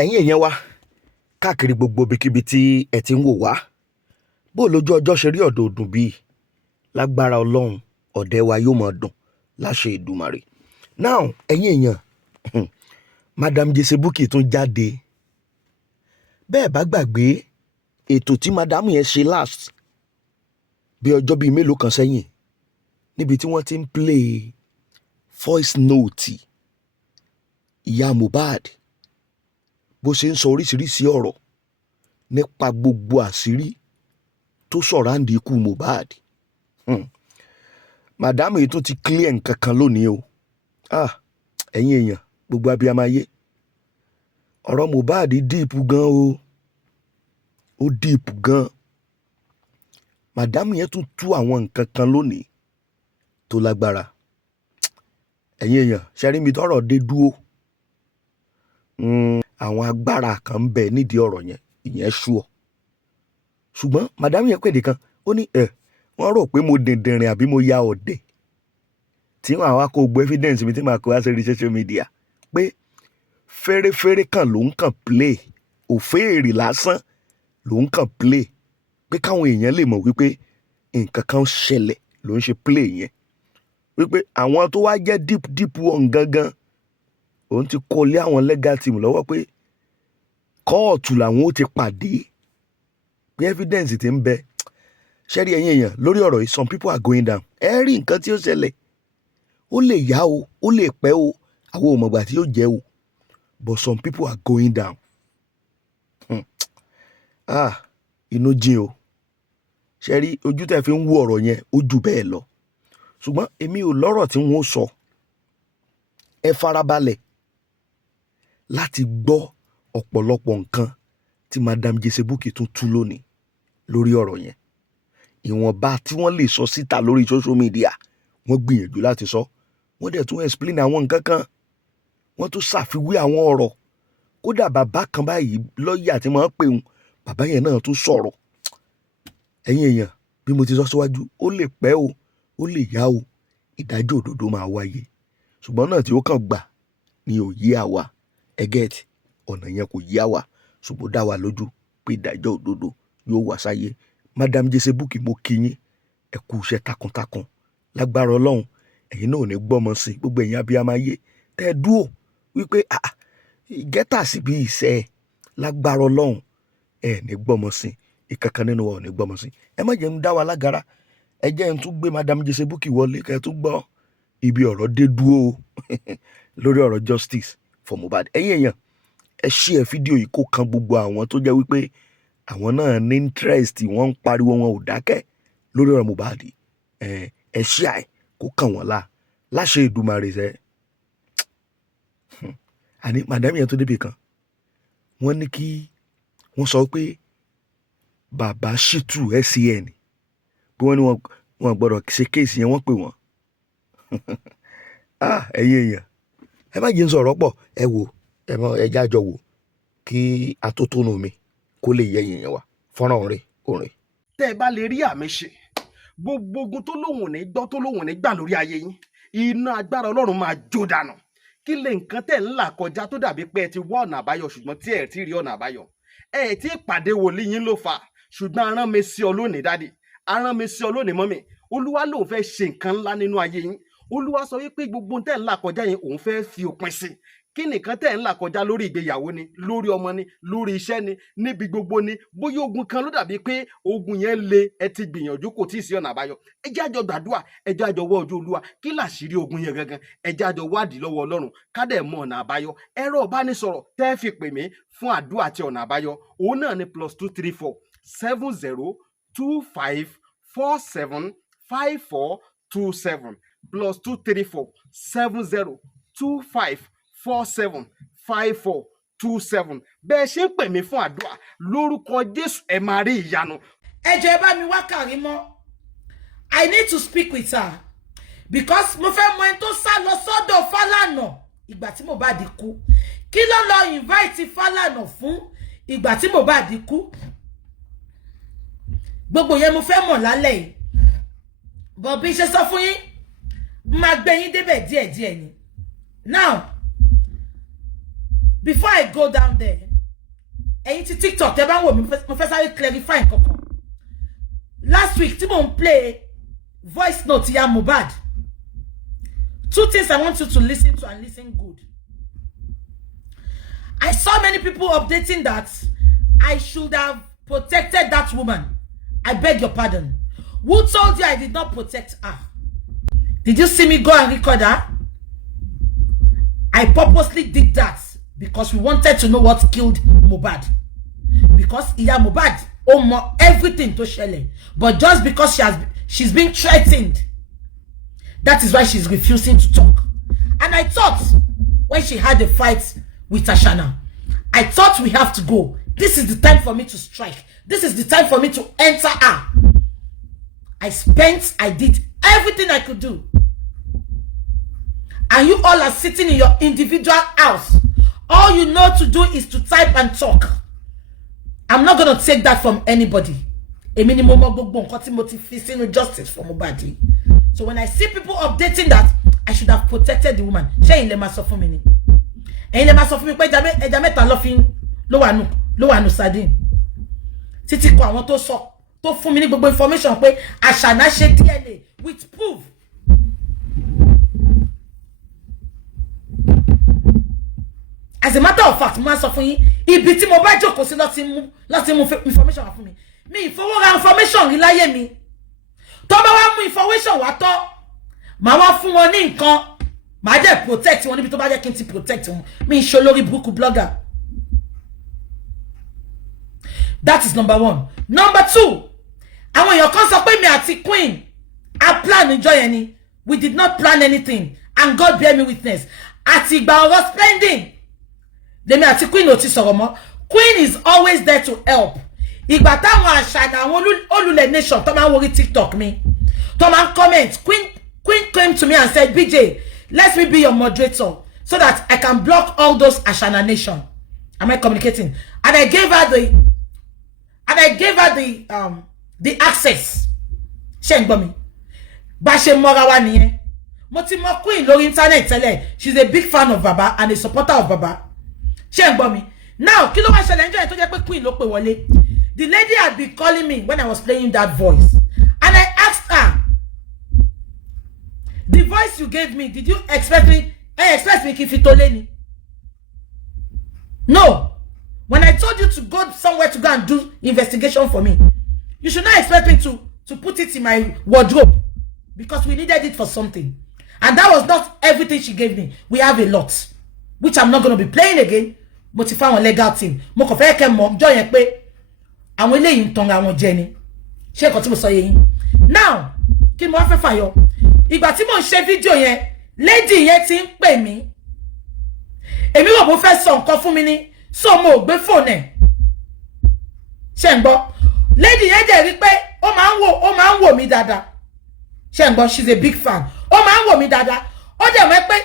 ẹ̀yin èèyàn wa káàkiri gbogbo ibikíbi tí ẹ ti ń wò wá bó lójú ọjọ́ ṣe rí ọ̀dọ̀ òdùn bíi lágbára ọlọ́run ọ̀dẹ̀ wa yóò máa dùn láṣẹ Èdùmàrè. Now ẹ̀yin èèyàn Madam Jesse Bukky tún jáde bẹ́ẹ̀ bá gbàgbé ètò tí madam yẹn ṣe last bí ọjọ́ bíi mélòó kan sẹ́yìn níbi tí wọ́n ti ń play voice note Iya Mohbad bó ṣe ń sọ oríṣiríṣi ọ̀rọ̀ nípa gbogbo àṣírí tó sọ̀ráǹdì ikú Mohbad. Madam yìí tún ti clear nǹkan kan lónìí o. Ẹ̀yin èèyàn gbogbo abiyamọ ayé ọ̀rọ̀ Mohbad deep gan o, ó deep gan. Madam yẹn tún tú àwọn nǹkan kan lónìí tó lágbára. Ẹ̀yin èèyàn ṣẹ́rí mi tọ́rọ̀ dé dúró. Àwọn agbára kan ń bẹ nídìí ọ̀rọ̀ yẹn ìyẹn ṣúọ̀. Ṣùgbọ́n madam yẹn pèdè kan ó ní wọ́n rò pé mo dìndìnrìn àbí mo ya ọ̀dẹ̀ tí wọ́n àwa kó gbọ́ evidence mi tí màá kó wá sórí social media pé fẹ́rẹ́fẹ́rẹ́ kan ló ń kàn play òféèrè lásán ló ń kàn play pé káwọn èèyàn lè mọ̀ wípé nǹkan kan ṣẹlẹ̀ ló ń ṣe play yẹn wípé àwọn tó wá jẹ́ deep one gangan òun ti kó lé àwọn legal team lọ́wọ́ pé kóòtù làwọn ó ti pàdé pé evidence ti ń bẹ. Ṣẹ́rí ẹ̀yin èèyàn lórí ọ̀rọ̀ yìí some people are going down. Ẹ rí nǹkan tí ó ṣẹlẹ̀ ó lè yá o ó lè pẹ́ o àwọn ò mọ̀gbà tí yóò jẹ́ o but some people are going down. Inú jìn o. Ṣẹ́rí ojú tẹ́ fi ń wo ọ̀rọ̀ yẹn ó jù bẹ́ẹ̀ lọ ṣùgbọ́n èmi ò lọ́rọ̀ tí wọ́n sọ. Ẹ farabalẹ̀ láti gbọ́ ọ̀pọ̀lọpọ̀ nǹkan tí Madam Jesse Bukky tún tú lónìí lórí ọ̀rọ̀ yẹn. Ìwọ̀nba tí wọ́n lè sọ síta lórí social media wọ́n gbìyànjú láti sọ. Wọ́n dẹ̀ tún explain àwọn nǹkan kan. Wọ́n tún ṣàfiwé àwọn ọ̀rọ̀. Kódà bàbá kan báyìí lọ́ọ̀yà tí wọ́n pè ń bàbá yẹn náà tún sọ̀rọ̀. Ẹ̀yin èèyàn bí mo ti sọ síwájú ó lè pẹ́ o ó lè yá o ìdájọ́ òdodo máa wáyé ṣùgbọ́n náà tí ó kàn gbà ni ò yé àwa ẹgẹ́tì ọ̀nà yẹn kò yé àwa ṣùgbọ́n dá wa lójú pé ìdájọ́ òdodo yóò wá sáyé. Madam Jesse Bukky mo kí yín ẹ kú iṣẹ́ takuntakun lágbára ọlọ́run ẹ̀yin náà ò ní gbọ́mọ sí gbogbo ẹ̀yin abiyamọ ayé tẹ́ ẹ dúró wípé gẹ́tà sí bí ìṣẹ́ lágbára ọlọ́run ẹ̀ ní gbọ́mọ sí ìkankan nínú wa ò ní gbọ́mọ sí. Ẹ má jẹ́ ń dá wa lágara ẹ jẹ́ ń tún gbé Madam Jesse Bukky wọlé kẹ́ ẹ tún gbọ́ ibi ọ̀rọ̀ dé dúró lórí ọ̀rọ̀ justice for Mohbad. Ẹ̀yin èèyàn ẹ share fídíò yìí kó kan gbogbo àwọn tó jẹ́ wípé àwọn náà ní interest wọ́n ń pariwo wọn ò dákẹ́ lórí ọ̀rọ̀ Mohbad. Ẹ share kó kàn wọ́n láṣẹ Èdùmàrè sẹ́. Àní madam yẹn tó débi kan wọ́n ní kí wọ́n sọ pé bàbá Ṣítù SCN pé wọ́n ní wọ́n gbọ́dọ̀ ṣe kéèsì yẹn wọ́n pè wọ́n. Ẹ̀yin èèyàn ẹ má jẹ́ ń sọ̀rọ̀ pọ̀ ẹ wò ẹ jájọ wò kí atótónu mi kó lè yẹ èèyàn wa fọ́nrán orin. Tẹ́ ẹ bá lè rí àmì ṣe gbogbo ogun tó lóhùn ní gbọ́ tó lóhùn ní gbà lórí ayé yín iná agbára Ọlọ́run máa jó dànù. Kí lè nǹkan tẹ̀ ń là kọjá tó dàbí pé ẹ ti wá ọ̀nà àbáyọ ṣùgbọ́n tí ẹ ti rí ọ̀nà àbáyọ ẹ ti pàdé wòlíì yín ló fà ṣùgbọ́n arán mi sí ọ lónìí dádì arán mi sí ọ lónìí mọ́mì Olúwa lòun fẹ́ ṣe nǹkan ńlá nínú ayé yín. Olúwa sọ wípé gbogbo tẹ̀ ń là kọjá yẹn òun fẹ́ fi òpin sí. Kí nìkan tẹ̀ ń là kọjá lórí ìgbéyàwó ni lórí ọmọ ni lórí iṣẹ́ ni níbi gbogbo ni bóyá ogun kan ló dàbí pé ogun yẹn le ẹ ti gbìyànjú kò tí ì sí ọ̀nà àbáyọ. Ẹ jẹ́ àjọ gbàdúrà ẹ jẹ́ àjọ wá ojú Olúwa kí làṣírí ogun yẹn gangan ẹ jẹ́ àjọ wádìí lọ́wọ́ Ọlọ́run ká dẹ̀ mọ ọ̀nà àbáyọ. Ẹ̀rọ ìbánisọ̀rọ̀ tẹ́ fi pè mí fún àdúrà àti ọ̀nà àbáyọ òun náà ni +234 70 25 47 5427 +234 70 25 47 5427. Bẹ́ẹ̀ ṣe ń pè mí fún àdúrà lórúkọ Jésù ẹ máa rí ìyanu. Ẹ jọ̀ọ́ ẹ bá mi wá Kàrímọ́. I need to speak with her because mo fẹ́ mọ ẹni tó sá lọ sọ́dọ̀ Falana ìgbà tí Mohbad kú. Kí ló lọ invite Falana fún ìgbà tí Mohbad kú? Gbogbo yẹn mo fẹ́ mọ̀ lálẹ́ yìí. Bọ̀ bí ṣe sọ fún yín máa gbé yín débẹ̀ díẹ̀díẹ̀ ni. Now before I go down there, ẹ̀yin ti TikTok tẹ́ bá wò mí mo fẹ́ sáré clarify nǹkan. Last week Timon play voice note Iya Mohbad. Two things I want you to listen to and listen good. I saw many people updating that I should have protected that woman. I beg your pardon. Who told you I did not protect her? Did you see me go and record her? I purposely did that because we wanted to know what killed Mohbad. Because Iya Mohbad omo everything to Shele. But just because she's being threatened, that is why she's refusing to talk. And I thought when she had a fight with Ashana, I thought we have to go. This is the time for me to strike. This is the time for me to enter her. I did everything I could do. And you all are sitting in your individual house. All you know to do is to type and talk. I'm not going to take that from anybody. A minimum justice for Mohbad. So when I see people updating that, I should have protected the woman. Ṣé ilé máa sọ fún mi ni? Ẹ̀yin lè máa sọ fún mi pé ẹja mẹ́ta ló wà nù sardine. Títí kọ àwọn tó fún mi ní gbogbo information pé Ashana ṣe DNA with proof. As a matter of fact, mo sọ fún yín, ibi tí mo bá jókòó sí láti mú information wá fún mi. Mi ìfowó ra information rí láyé mi. Tó bá wá mú information wá tó, màá wá fún wọn ní nǹkan, màá dẹ̀ protect wọn níbi tó bá jẹ́ kí n ti protect wọn. Mi ṣe olórí burúkú blogger. That is number one. Number two, àwọn èèyàn kan sọ pé mi àti Queen a plan níjọ́ yẹn ni. We did not plan anything, and God bear me witness. Àti ìgbà ọ̀rọ̀ spending, lèmi àti Queen ò ti sọ̀rọ̀ mọ́. Queen is always there to help. Ìgbà táwọn Ashana àwọn olùlẹ̀ nation tó máa ń wọrí TikTok mi, tó máa ń comment, Queen came to me and said, BJ, let me be your moderator so that I can block all those Ashana nation. Am I communicating? And I gave her the access. Ṣé ń gbọ́ mi? Bá ṣe mọ́ra wa nìyẹn. Mo ti mọ Queen lórí internet tẹ́lẹ̀. She's a big fan of Baba and a supporter of Baba. Ṣé ń gbọ́ mi? Now, kí ló wá ṣẹlẹ̀ ńjọ́ yẹn tó jẹ́ pé Queen ló pè wọlé. The lady had been calling me when I was playing that voice. And I asked her, the voice you gave me, did you expect me kí fi tó lé ni? No. When I told you to go somewhere to go and do investigation for me, you should not expect me to put it in my wardrobe because we needed it for something. And that was not everything she gave me. We have a lot, which I'm not going to be playing again. But if I'm a legal team, mo kàn fẹ́ kẹ́ mọ̀ jọ́ yẹn pé àwọn eléyìí ń tan àwọn jẹ ni. Ṣé nǹkan tí mo sọ yé yín? Now, kí mo wá fẹ́ fàyọ. Ìgbà tí mo ń ṣe fídíò yẹn, lady yẹn ti ń pè mí. Èmi rò bó fẹ́ sọ nǹkan fún mi ni, so mo gbé phone ẹ̀. Ṣé ń gbọ́? Lady yẹn dẹ̀ rí pé ó máa ń wò mí dáadáa. Ṣé ń gbọ́? She's a big fan. Ó máa ń wò mí dáadáa. Ó dẹ̀ mọ̀ pé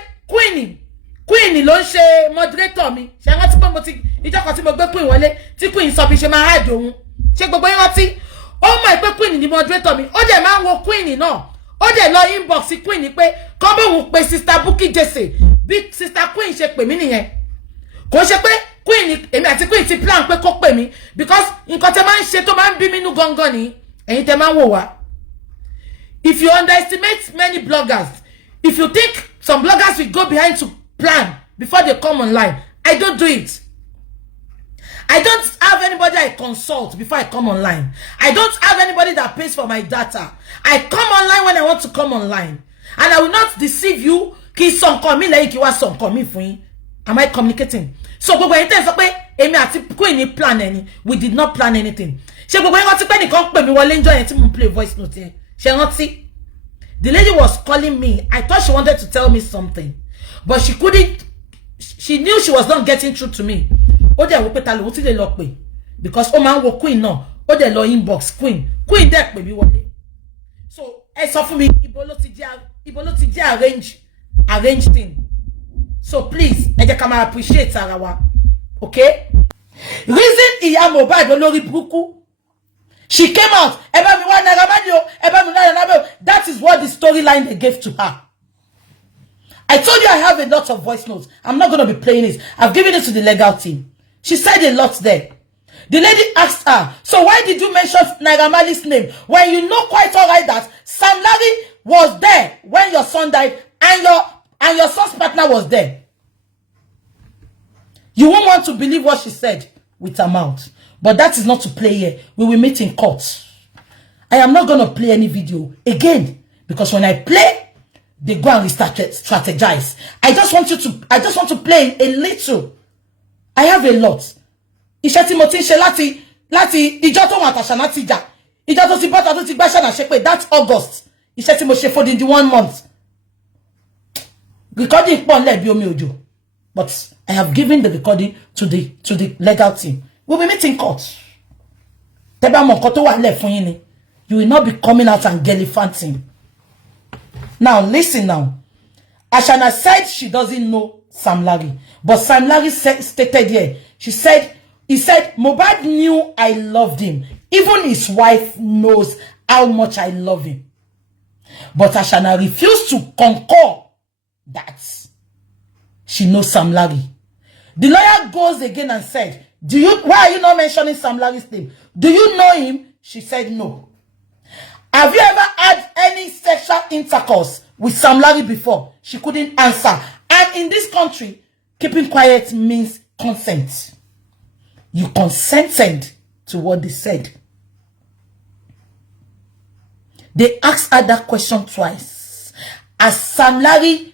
Queen ló ń ṣe moderator mi. Ṣé rántí pé mo ti ìjọ́ kan tí mo gbé Queen wọlé tí Queen sọ bí ṣe máa hide òun. Ṣé gbogbo yín rántí? Ó mọ̀ pé Queen ni moderator mi. Ó dẹ̀ máa ń wo Queen náà. Ó dẹ̀ lọ inbox Queen pé kọ́ bó òun pe Sister Bukky Jesse. Bí Sister Queen ṣe pè mí nìyẹn. Kò ṣe pé Queen èmi àti Queen ti plan pé kó pè mí because nǹkan tẹ́ máa ń ṣe tó máa ń bí mi nú gangan ni ẹ̀yin tẹ́ máa ń wò wá. If you underestimate many bloggers, if you think some bloggers will go behind to plan before they come online, I don't do it. I don't have anybody I consult before I come online. I don't have anybody that pays for my data. I come online when I want to come online. And I will not deceive you. Kí sọ nǹkan mi lẹ́yìn kí wá sọ nǹkan mi fún yín. Am I communicating? So gbogbo ẹ̀yin tẹ́ sọ pé èmi àti Queen ní plan ẹni. We did not plan anything. Ṣé gbogbo ẹ̀yin rántí pé nìkan pè mí wọlé ńjọ́ yẹn tí mo play voice note yẹn. Ṣé rántí? The lady was calling me. I thought she wanted to tell me something. But she couldn't. She knew she was not getting through to me. Ó dẹ̀ wò pé ta ló ti lè lọ pè. Because ó máa ń wo Queen náà. Ó dẹ̀ lọ inbox Queen. Queen dẹ̀ pè mí wọlé. So ẹ sọ fún mi ibo ló ti jẹ́ arrange thing. So please, ẹ jẹ́ ká máa appreciate ara wa. Okay? Reason Iya Mohbad olórí burúkú. She came out. Eba mi wa naira mani o. Eba mi naira mani o. That is what the storyline they gave to her. I told you I have a lot of voice notes. I'm not going to be playing it. I've given it to the legal team. She said a lot there. The lady asked her, so why did you mention Naira Marley's name when you know quite all right that Samlarry was there when your son died and your son's partner was there? You won't want to believe what she said with her mouth. But that is not to play here. We will meet in court. I am not going to play any video again because when I play, they go and strategize. I just want to play a little. I have a lot. Iṣẹ́ tí mo ti ń ṣe láti ìjọ tó wà tàṣà láti ìjà. Ìjọ tó ti bọ́ta tó ti gbáṣẹ́ náà ṣe pé that's August. Iṣẹ́ tí mo ṣe for the 1 month. Recording pọ̀ nílẹ̀ bí omi òjò. But I have given the recording to the legal team. We'll be meeting court. Tẹ́bá mọ̀ nǹkan tó wà nílẹ̀ fún yín ni. You will not be coming out and gallivanting. Now listen now. Ashana said she doesn't know Samlarry, but Samlarry stated here. He said Mohbad knew I loved him. Even his wife knows how much I love him. But Ashana refused to concur that she knows Samlarry. The lawyer goes again and said, why are you not mentioning Samlarry's name? Do you know him? She said no. Have you ever had any sexual intercourse with Samlarry before? She couldn't answer. And in this country, keeping quiet means consent. You consented to what they said. They asked her that question twice. As Samlarry,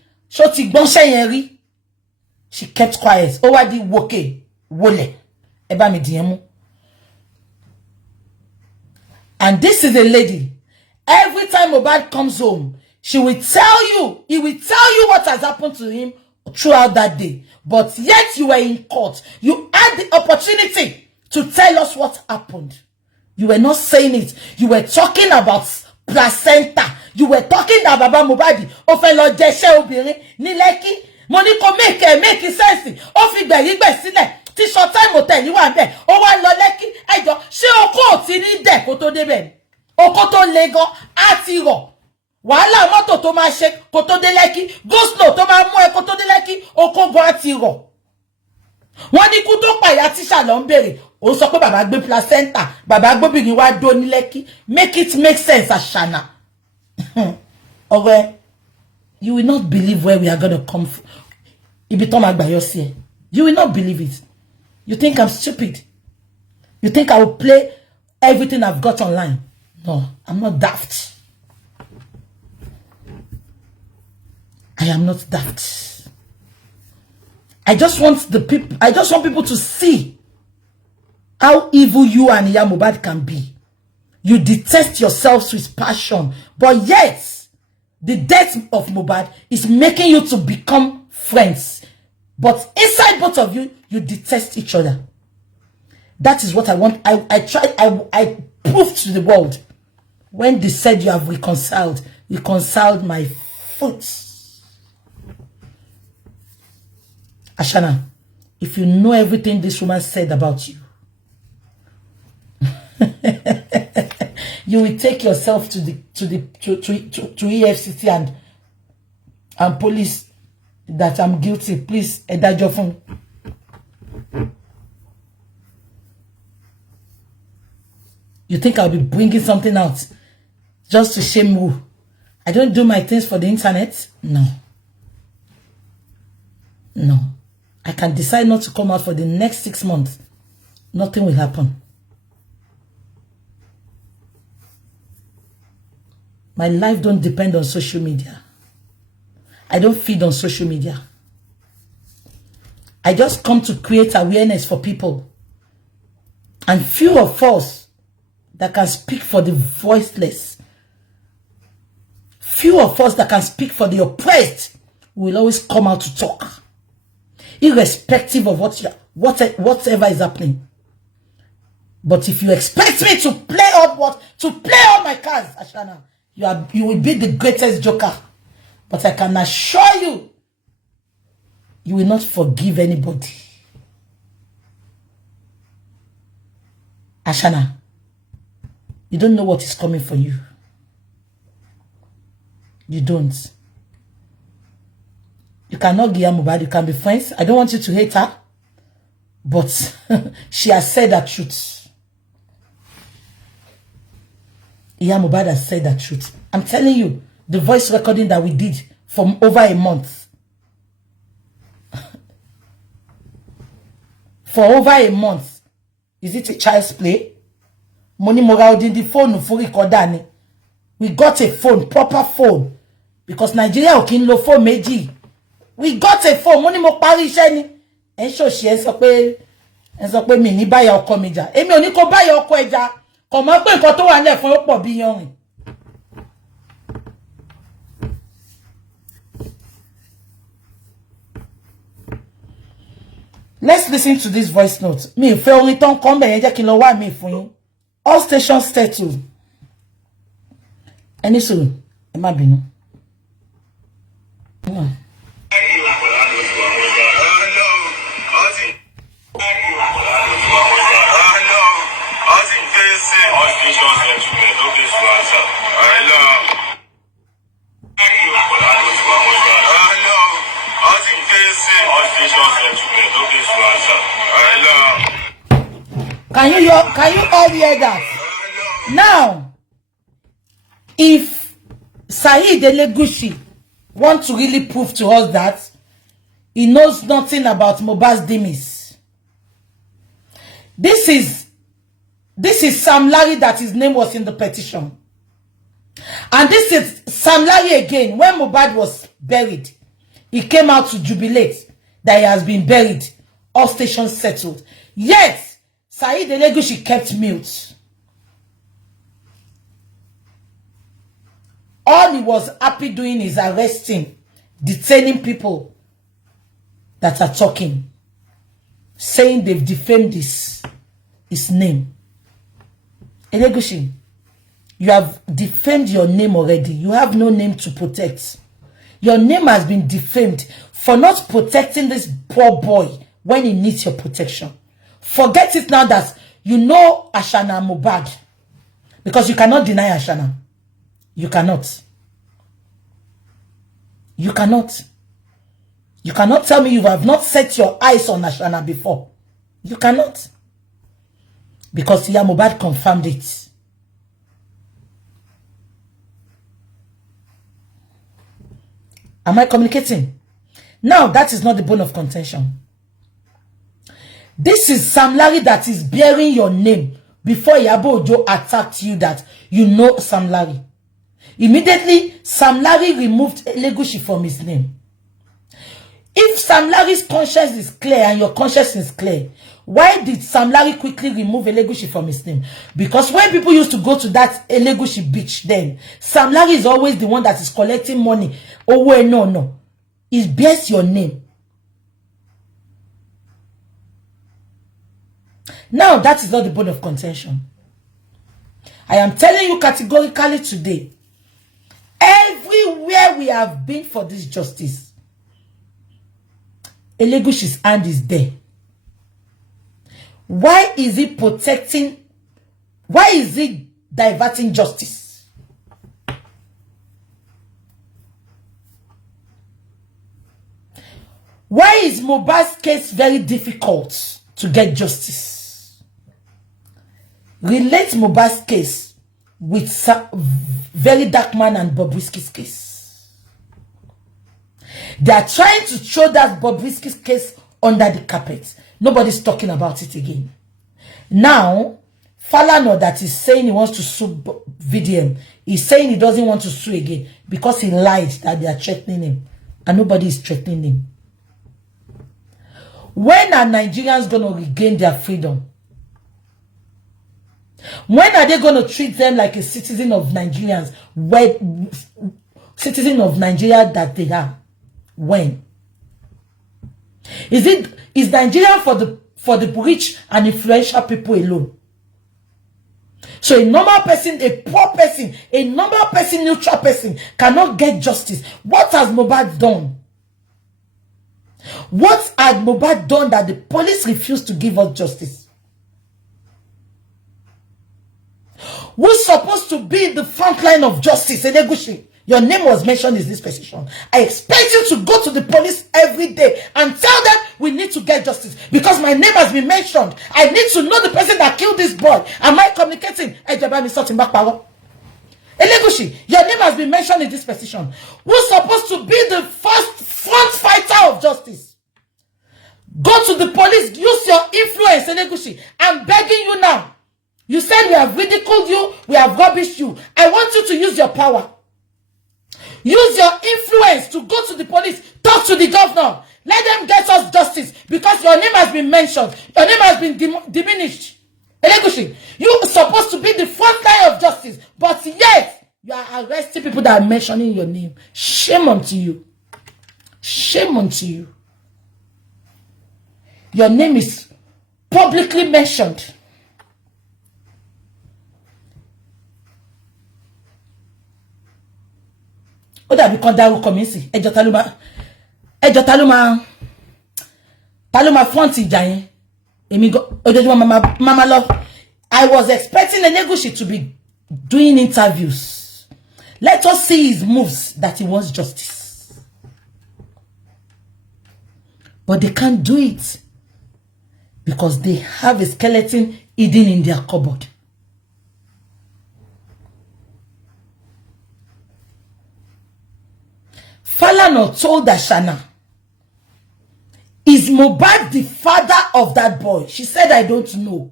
she kept quiet. Owadi woke, wole, eba mi diemu. And this is a lady. Every time Mohbad comes home, he will tell you what has happened to him throughout that day. But yet you were in court. You had the opportunity to tell us what happened. You were not saying it. You were talking about placenta. You were talking about Baba Mohbad. Ofelo jeshe obìnrin ní Lekki. Money ko make sense. Ofi gbe sílẹ̀. Ti short time hotel you wà ńbẹ̀. Ó wá lọ Lekki. Ẹjọ́ ṣé oko ti ní de kó tó débẹ̀. Oko tó le gan àti rọ̀. Wàhálà mọ́tò tó máa ṣe kó tó dé Lekki. Go slow tó máa mú ẹ kó tó dé Lekki. Oko gan àti rọ̀. Wọ́n ní kú tó pàyà tíṣà lọ ń bèrè. Ó sọ pé bàbá gbé placenta. Bàbá gbóbìnrin wá dó ní Lekki. Make it make sense, Ashana. Okay. You will not believe where we are going to come from. You will not believe it. You think I'm stupid? You think I will play everything I've got online? No, I'm not daft. I am not daft. I just want people to see how evil you and Iya Mohbad can be. You detest yourselves with passion, but yet the death of Mohbad is making you to become friends. But inside both of you, you detest each other. That is what I want. I proved to the world. When they said you have reconciled my foot. Ashana, if you know everything this woman said about you, you will take yourself to EFCC and police that I'm guilty. Please, Edajofun. You think I'll be bringing something out just to shame you? I don't do my things for the internet. No. No. I can decide not to come out for the next 6 months. Nothing will happen. My life don't depend on social media. I don't feed on social media. I just come to create awareness for people. And few of us that can speak for the voiceless, few of us that can speak for the oppressed, will always come out to talk. Irrespective of whatever is happening. But if you expect me to play all my cards, Ashana, you will be the greatest joker. But I can assure you, you will not forgive anybody. Ashana, you don't know what is coming for you. You don't. You cannot give Iya Mohbad. You can be friends. I don't want you to hate her. But she has said the truth. Iya Mohbad has said the truth. I'm telling you, the voice recording that we did from over a month. For over a month. Is it a child's play? Money moral in the phone for recordani. We got a phone, proper phone. Because Nigeria okin lo phone meji. We got a phone. Money mo pari iṣẹ́ ni. En so she en sọ pé mi ní báyà ọkọ mi jà. Èmi ò ní kó báyà ọkọ ẹ jà. Kò mọ̀ pé nǹkan tó wà nílẹ̀ fún ó pọ̀ bí yanrìn. Let's listen to this voice note. Mi fẹ́ orin ton kon be yẹn jẹ́ kí n lọ wá mi fún yín. All stations settled. Ẹni sùúrù, ẹ má bínú. Can you all hear that? Now, if Saheed Elegushi wants to really prove to us that he knows nothing about Mohbad's demise, this is Samlarry that his name was in the petition. And this is Samlarry again. When Mohbad was buried, he came out to jubilate that he has been buried. All stations settled. Yet, Saheed Elegushi kept mute. All he was happy doing is arresting, detaining people that are talking, saying they've defamed his name. Elegushi, you have defamed your name already. You have no name to protect. Your name has been defamed for not protecting this poor boy when he needs your protection. Forget it now that you know Ashana Mohbad. Because you cannot deny Ashana. You cannot. You cannot. You cannot tell me you have not set your eyes on Ashana before. You cannot. Because Iya Mohbad confirmed it. Am I communicating? Now, that is not the bone of contention. This is Samlarry that is bearing your name before Iyabo Ojo attacked you that you know Samlarry. Immediately, Samlarry removed Elegushi from his name. If Samlarry's conscience is clear and your conscience is clear, why did Samlarry quickly remove Elegushi from his name? Because when people used to go to that Elegushi beach then, Samlarry is always the one that is collecting money. Oh, wait, no. It bears your name. Now, that is not the bone of contention. I am telling you categorically today, everywhere we have been for this justice, Elegushi's hand is there. Why is he protecting? Why is he diverting justice? Why is Mohbad's case very difficult to get justice? Relate Mohbad's case with Very Dark Man and Bobrisky's case. They are trying to throw that Bobrisky's case under the carpet. Nobody's talking about it again. Now, Falana that is saying he wants to sue VDM, he's saying he doesn't want to sue again because he lied that they are threatening him. And nobody is threatening him. When are Nigerians going to regain their freedom? When are they going to treat them like a citizen of Nigerians? Citizen of Nigeria that they are? When? Is Nigeria for the rich and influential people alone? So a normal person, a poor person, a normal person, neutral person cannot get justice. What has Mohbad done? What had Mohbad done that the police refused to give us justice? Who's supposed to be the front line of justice? Elegushi. Your name was mentioned in this petition. I expect you to go to the police every day and tell them we need to get justice because my name has been mentioned. I need to know the person that killed this boy. Am I communicating? Elegushi, your name has been mentioned in this petition. Who's supposed to be the first front fighter of justice? Go to the police, use your influence, Elegushi. I'm begging you now. You said we have ridiculed you, we have rubbished you. I want you to use your power. Use your influence to go to the police, talk to the governor. Let them get us justice because your name has been mentioned. Your name has been diminished. Elegushi, you are supposed to be the front line of justice, but yet you are arresting people that are mentioning your name. Shame unto you. Shame unto you. Your name is publicly mentioned. Ó dàbí kan dárúkọ mi sí ẹjọ́ ta ló máa front ìjà yẹn èmi ojoojúmọ́ mama lọ. I was expecting Elegushi to be doing interviews. Let us see his moves that he wants justice. But they can't do it because they have a skeleton hidden in their cupboard. Falana told Ashana, is Mohbad the father of that boy? She said, I don't know.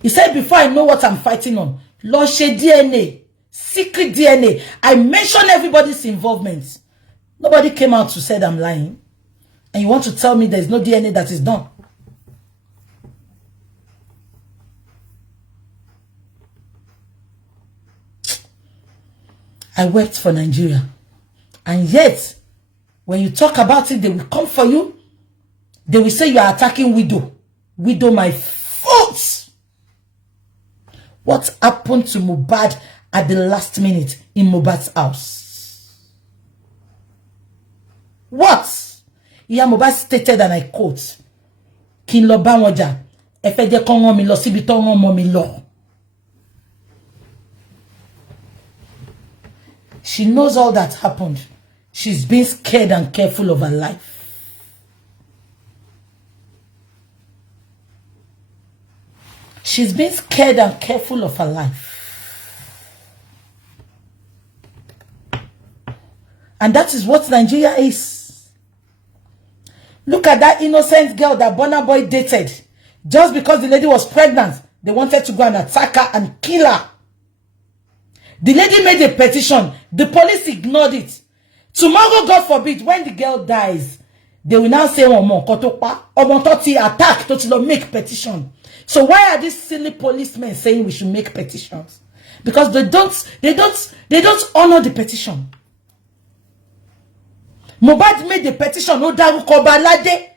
He said, before I know what I'm fighting on, Loshe DNA, secret DNA. I mentioned everybody's involvement. Nobody came out to say I'm lying. And you want to tell me there's no DNA that is done? I wept for Nigeria. And yet, when you talk about it, they will come for you. They will say you are attacking widow. Widow, my fault. What happened to Mohbad at the last minute in Mohbad's house? What? Iya Mohbad stated, and I quote, Kin lo ba won ja, e fe je kon won mi lo sibi to won mo mi lo. She knows all that happened. She's been scared and careful of her life. She's been scared and careful of her life. And that is what Nigeria is. Look at that innocent girl that Burna Boy dated. Just because the lady was pregnant, they wanted to go and attack her and kill her. The lady made a petition. The police ignored it. Tomorrow, God forbid, when the girl dies, they will now say, attack, make petition. So why are these silly policemen saying we should make petitions? Because they don't honor the petition. Mohbad made the petition. Obalade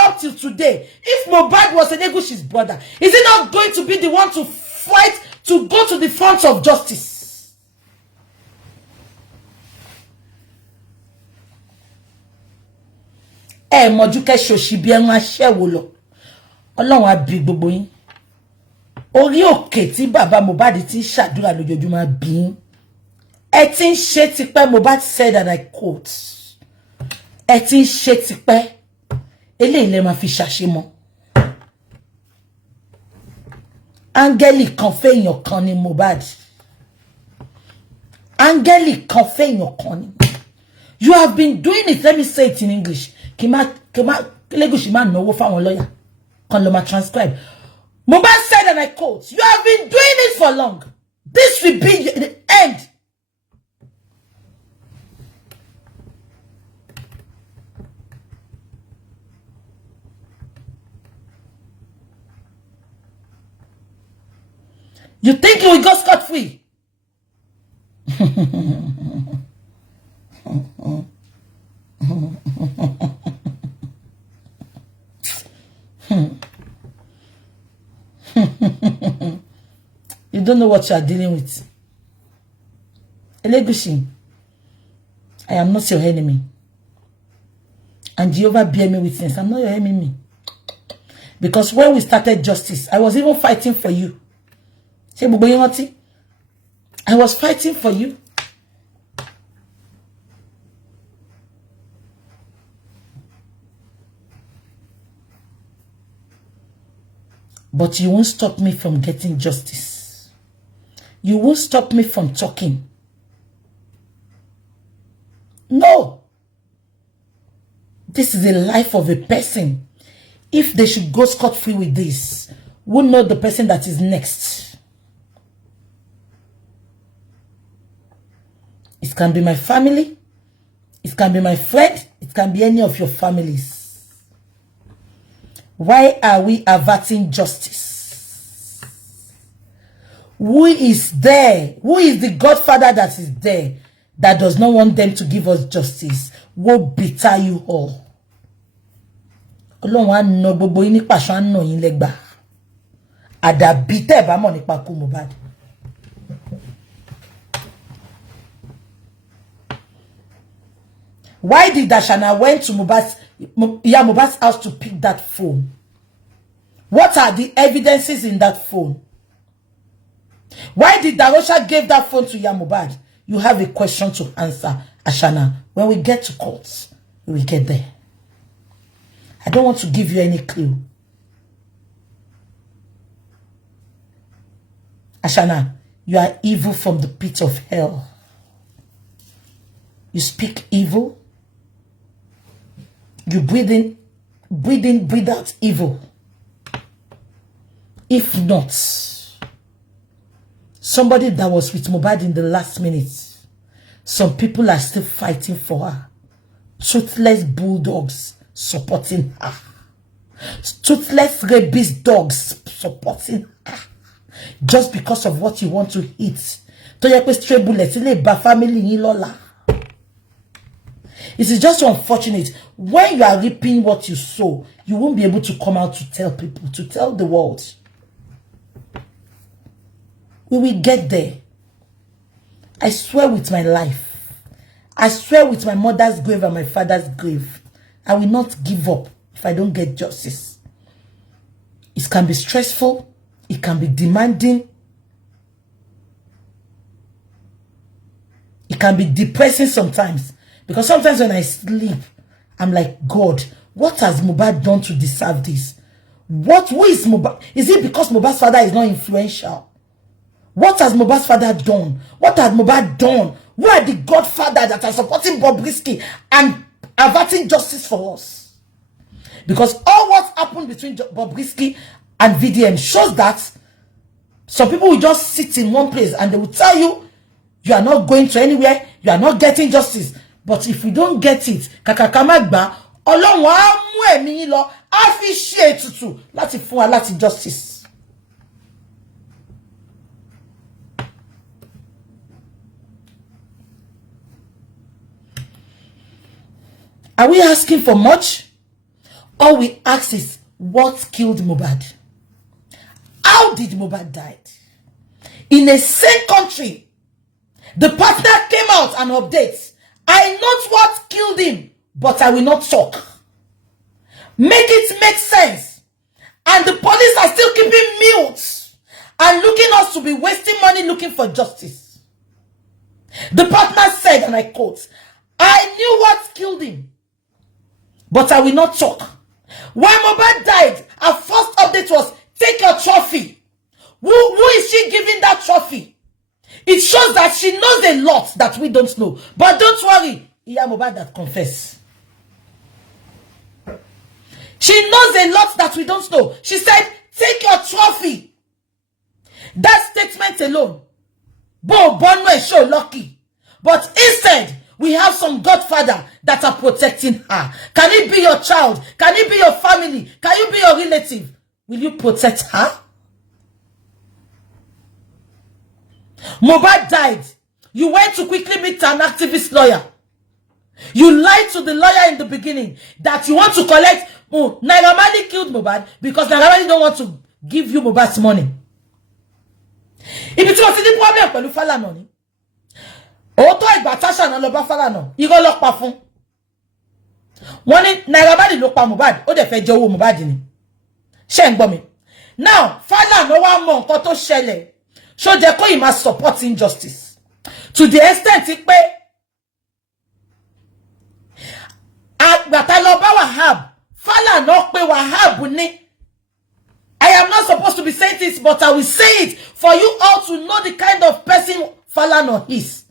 up till today. If Mohbad was Elegushi's brother, is he not going to be the one to fight to go to the front of justice? Mojuke shoshi bi en asewo lo. Ọlọ́run á bí gbogbo yín. Orí òkè tí bàbá Mohbad ti ṣàdúrà lójoojúmọ́ bí. Ẹ tin ṣe tipẹ́, Mohbad said, and I quote. Ẹ tin ṣe tipẹ́. Eléyìí lẹ máa fi ṣàṣemọ́. Áńgẹ́lì kan fẹ́ èèyàn kan ni Mohbad. Áńgẹ́lì kan fẹ́ èèyàn kan ni. You have been doing it. Let me say it in English. Legushi man no fáwọn lawyer. Kan lo ma transcribe. Mohbad said, and I quote, you have been doing it for long. This will be the end. You think you will go scot-free? You don't know what you are dealing with. Elegushi, I am not your enemy. And Jehovah bear me witness, I'm not your enemy. Because when we started justice, I was even fighting for you. I was fighting for you. But you won't stop me from getting justice. You won't stop me from talking. No. This is the life of a person. If they should go scot-free with this, we'll know the person that is next. It can be my family. It can be my friend. It can be any of your families. Why are we averting justice? Who is there? Who is the Godfather that is there that does not want them to give us justice? Woe bitter you all. Ọlọ́run á nà gbogbo yín ní pàṣán á nà yín lẹ́gbàá. Àdàbí tẹ́ bá mọ̀ nípa ikú Mohbad. Why did Ashana went to Iya Mohbad's house to pick that phone? What are the evidences in that phone? Why did Darosha give that phone to Iya Mohbad? You have a question to answer, Ashana. When we get to court, we will get there. I don't want to give you any clue. Ashana, you are evil from the pit of hell. You speak evil. You breathe in, breathe out evil. If not, somebody that was with Mohbad in the last minute, some people are still fighting for her. Toothless bulldogs supporting her. Toothless rabies dogs supporting her. Just because of what you want to eat. To your stray bullets, family in Lola. It is just unfortunate. When you are reaping what you sow, you won't be able to come out to tell people, to tell the world. We will get there. I swear with my life. I swear with my mother's grave and my father's grave. I will not give up if I don't get justice. It can be stressful. It can be demanding. It can be depressing sometimes. Because sometimes when I sleep, I'm like, God, what has Mohbad done to deserve this? Who is Mohbad? Is it because Mohbad's father is not influential? What has Mohbad's father done? What has Mohbad done? Who are the godfather that are supporting Bobrisky and averting justice for us? Because all what happened between Bobrisky and VDM shows that some people will just sit in one place and they will tell you, you are not going to anywhere, you are not getting justice. But if we don't get it, kàkàkàmàgbà, Ọlọ́run á mú ẹ̀mí yín lọ, á fi ṣe ètùtù láti fún wa láti justice. Are we asking for much? All we ask is, what killed Mohbad? How did Mohbad die? In a same country, the partner came out and updates. I know what killed him, but I will not talk. Make it make sense. And the police are still keeping mute and looking us to be wasting money looking for justice. The partner said, and I quote, I knew what killed him, but I will not talk. When Mohbad died, our first update was, take your trophy. Who is she giving that trophy? It shows that she knows a lot that we don't know. But don't worry, Iya Mohbad that confess. She knows a lot that we don't know. She said, take your trophy. That statement alone, Bo Bonwe is so lucky. But instead, we have some godfather that are protecting her. Can it be your child? Can it be your family? Can you be your relative? Will you protect her? Mohbad died. You went to quickly meet an activist lawyer. You lied to the lawyer in the beginning that you want to collect. Oh, Naira Marley killed Mohbad because Naira Marley don't want to give you Mohbad's money. If it was the problem pẹ̀lú Falana ni. Oto ìgbà Tasha na lọ bá Falana. Irọ́ ló pa fún. Wọ́n ní Naira Marley ló pa Mohbad. Ó dẹ̀ fẹ́ jẹ owó Mohbad ni. Ṣé ń gbọ́ mi? Now, Falana wá mọ nǹkan tó ṣẹlẹ̀ ṣó jẹ́ kó yìí máa support injustice to the extent pé àgbàtà lọ bá Wahab Falana pé Wahab ní. I am not supposed to be saying this, but I will say it for you all to know the kind of person Falana is.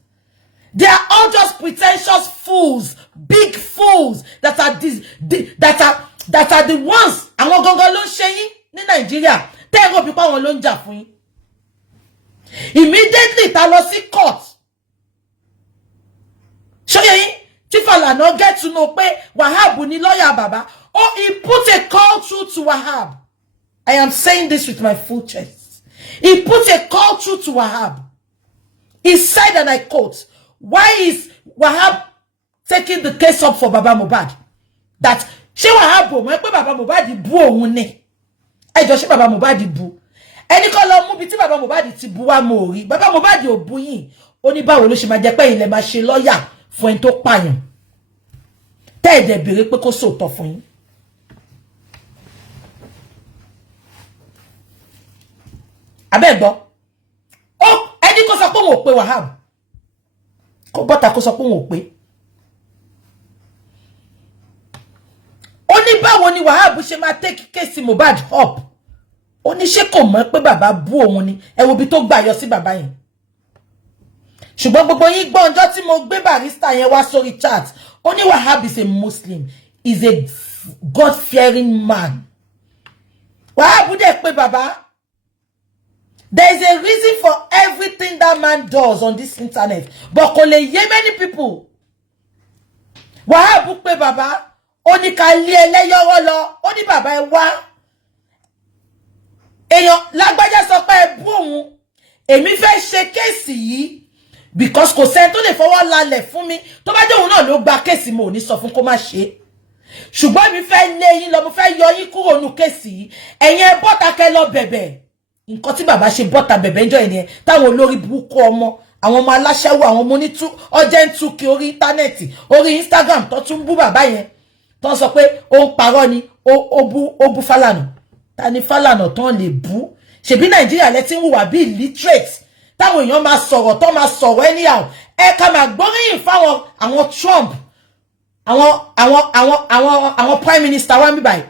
They are all just pretentious fools, big fools that are the ones àwọn gangan ló ń ṣe yín ní Nàìjíríà. Tẹ́ ẹ rò bí pa wọn ló ń jà fún yín. Immediately ta lọ sí court. Ṣó yé yín tí Falana get to know pé Wahab ní lawyer bàbá. Oh, he put a call through to Wahab. I am saying this with my full chest. He put a call through to Wahab. He said, and I quote, why is Wahab taking the case up for Baba Mohbad? That she Wahab bo mo pe Baba Mohbad bu ohun ni. Ejo she Baba Mohbad bu. Eni ko lo mu bi ti Baba Mohbad ti bu wa mo ri. Baba Mohbad ò bu yin. Ó ní báwo ló ṣe máa jẹ́ pé ilé máa ṣe lawyer fún en tó pààyàn. Tẹ́ ẹ dẹ̀ béèrè pé kó sòótọ́ fún yín. Abẹ́gbọ́. Ó ẹni kó sọ pé wọ́n pé Wahab. Kó bọ́ta kó sọ pé wọ́n pé. Ó ní báwo ni Wahab ṣe máa take case Mohbad up. Ó ní ṣé kò mọ̀ pé bàbá bú òun ni. Ẹ wo bí tó gbà yọ sí bàbá yẹn. Ṣùgbọ́n gbogbo yín gbọ́ ọjọ́ tí mo gbé barrister yẹn wá sórí chat. Ó ní Wahab is a Muslim. Is a God-fearing man. Wahab dẹ̀ pé bàbá. There is a reason for everything that man does on this internet. But kò lè yé many people. Wahab pé bàbá, ó ní ká lé ẹlẹ́yọ̀rọ̀ lọ, ó ní bàbá ẹ wá. Èèyàn lágbájá sọ pé ẹ bú òun. Èmi fẹ́ ṣe kéèsì yìí because kò sẹ́ni tó lè fọwọ́ lálẹ̀ fún mi. Tó bá jẹ́ òun náà ló gba kéèsì mo ní sọ fún kó má ṣe. Ṣùgbọ́n mi fẹ́ lé yín lọ, mo fẹ́ yọ yín kúrò nínú kéèsì yìí. Ẹ̀yin ẹ bọ́ta kẹ́ lọ bẹ̀bẹ̀. Nǹkan tí bàbá ṣe bọ́ta bẹ̀bẹ̀ ńjọ́ yẹn táwọn olórí burúkú ọmọ àwọn ọmọ aláṣẹ́wó àwọn ọmọ onítú ọjẹ́ ń tú kí orí íńtánẹ́ẹ̀tì orí Instagram tó tún bú bàbá yẹn tó sọ pé ó ń parọ́ ni ó bú Falana. Ta ni Falana tó lè bú? Ṣebí Nàìjíríà lẹ ti ń hùwà bí illiterate táwọn èèyàn máa sọ̀rọ̀ tó máa sọ̀rọ̀ anyhow. Ẹ ká máa gbóríyìn fáwọn àwọn Trump àwọn prime minister wa ń bí báyìí.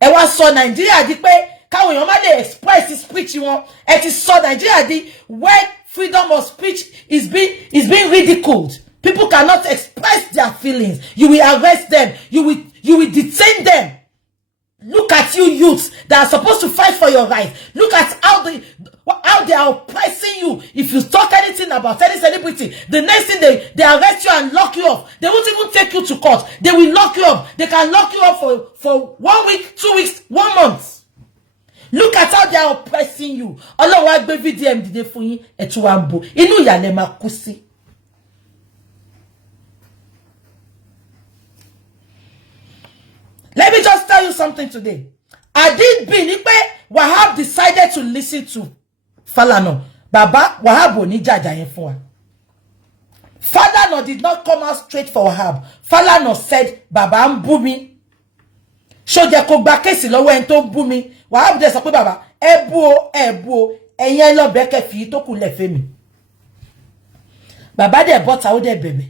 Ẹ wá sọ Nàìjíríà di pé káwọn èèyàn má lè express speech wọn. Ẹ ti sọ Nàìjíríà di where freedom of speech is being ridiculed. People cannot express their feelings. You will arrest them. You will detain them. Look at you youths that are supposed to fight for your rights. Look at how they are oppressing you. If you talk anything about any celebrity, the next thing they arrest you and lock you up. They won't even take you to court. They will lock you up. They can lock you up for 1 week, 2 weeks, 1 month. Look at how they are oppressing you. Ọlọ́run wá gbé VDM dìde fún yín ẹ tún wá ń bò. Inú ìyà lẹ máa kú sí. Let me just tell you something today. Adid bin ni pé Wahab decided to listen to Falana. Baba Wahab ò ní jàjà yẹn fún wa. Falana did not come out straight for Wahab. Falana said, Baba ń bú mi. Ṣó jẹ́ kó gba kéèsì lọ́wọ́ ẹni tó bú mi. Wahab dẹ̀ sọ pé bàbá ẹ bú o ẹ̀yin ẹ lọ bẹ̀ kẹ́ fi tó kù lẹ̀ fẹ́ mi. Bàbá dẹ̀ bọ́ta ó dẹ̀ bẹ̀bẹ̀.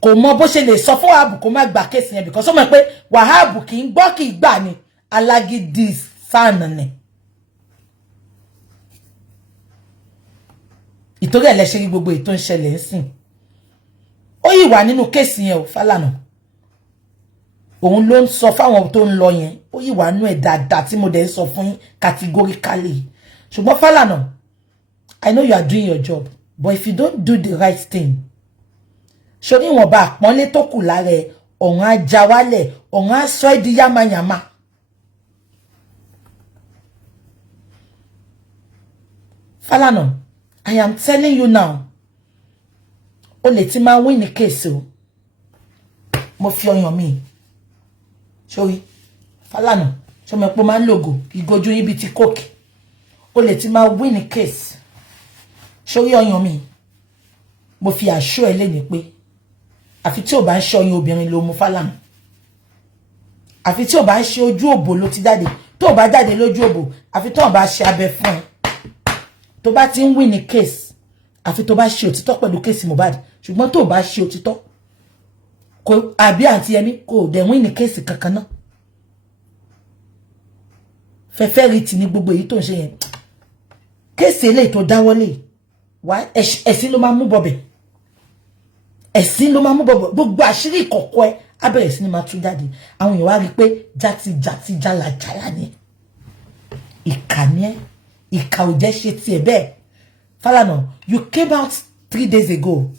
Kò mọ bó ṣe lè sọ fún Wahab kó má gba kéèsì yẹn because ó mọ̀ pé Wahab kì í gbọ́ kì í gbà ni alágídí sàn ni. Ìtorí ẹ̀ lẹ ṣe rí gbogbo ètò ń ṣẹlẹ̀ ń sìn. Ó yìí wà nínú kéèsì yẹn o Falana. Òun ló ń sọ fáwọn tó ń lọ yẹn ó yìí wà nú ẹ̀ dáadáa tí mo dẹ̀ ń sọ fún yín categorically. Ṣùgbọ́n Falana, I know you are doing your job, but if you don't do the right thing, ṣó ní wọ́n bá àpọ́nlé tó kù lára ẹ̀ ọ̀hún á já wálẹ̀ ọ̀hún á sọ ẹ́ di yámayàmá. Falana, I am telling you now, o lè ti máa win ní case o. Mo fi ọyàn mi. Sorry, Falana, so me po man logo, igoju yin bi ti coke. O lè ti máa win ní case. Sorry ọyàn mi. Mo fi aṣọ ẹ leni pé àfi tí ó bá ń ṣe ọyàn obìnrin ló mú Falana. Àfi tí ó bá ń ṣe ojú òbò ló ti jáde. Tó bá jáde lójú òbò, àfi tó bá ṣe abẹ fún ẹ. tó bá ti ń win ní case àfi tó bá ṣe òtítọ́ pẹ̀lú case Mohbad ṣùgbọ́n tó bá ṣe òtítọ́ kò àbí àǹtí Yẹmí kò dẹ̀ win ní case kankan náà fẹ́fẹ́ rí ti ní gbogbo èyí tó ń ṣe yẹn case eléyìí tó dáwọ́lé wá ẹ̀sìn ló máa mú bọ̀bẹ̀ ẹ̀sìn ló máa mú bọ̀bẹ̀ gbogbo àṣírí ìkọ̀kọ̀ ẹ á bẹ̀rẹ̀ sí ni máa tú jáde àwọn èèyàn wá rí pé játijàti jálajàla ni ìkà ni ẹ́ ìkà ò jẹ́ ṣe tiẹ̀ bẹ́ẹ̀ Falana, you came out 3 days ago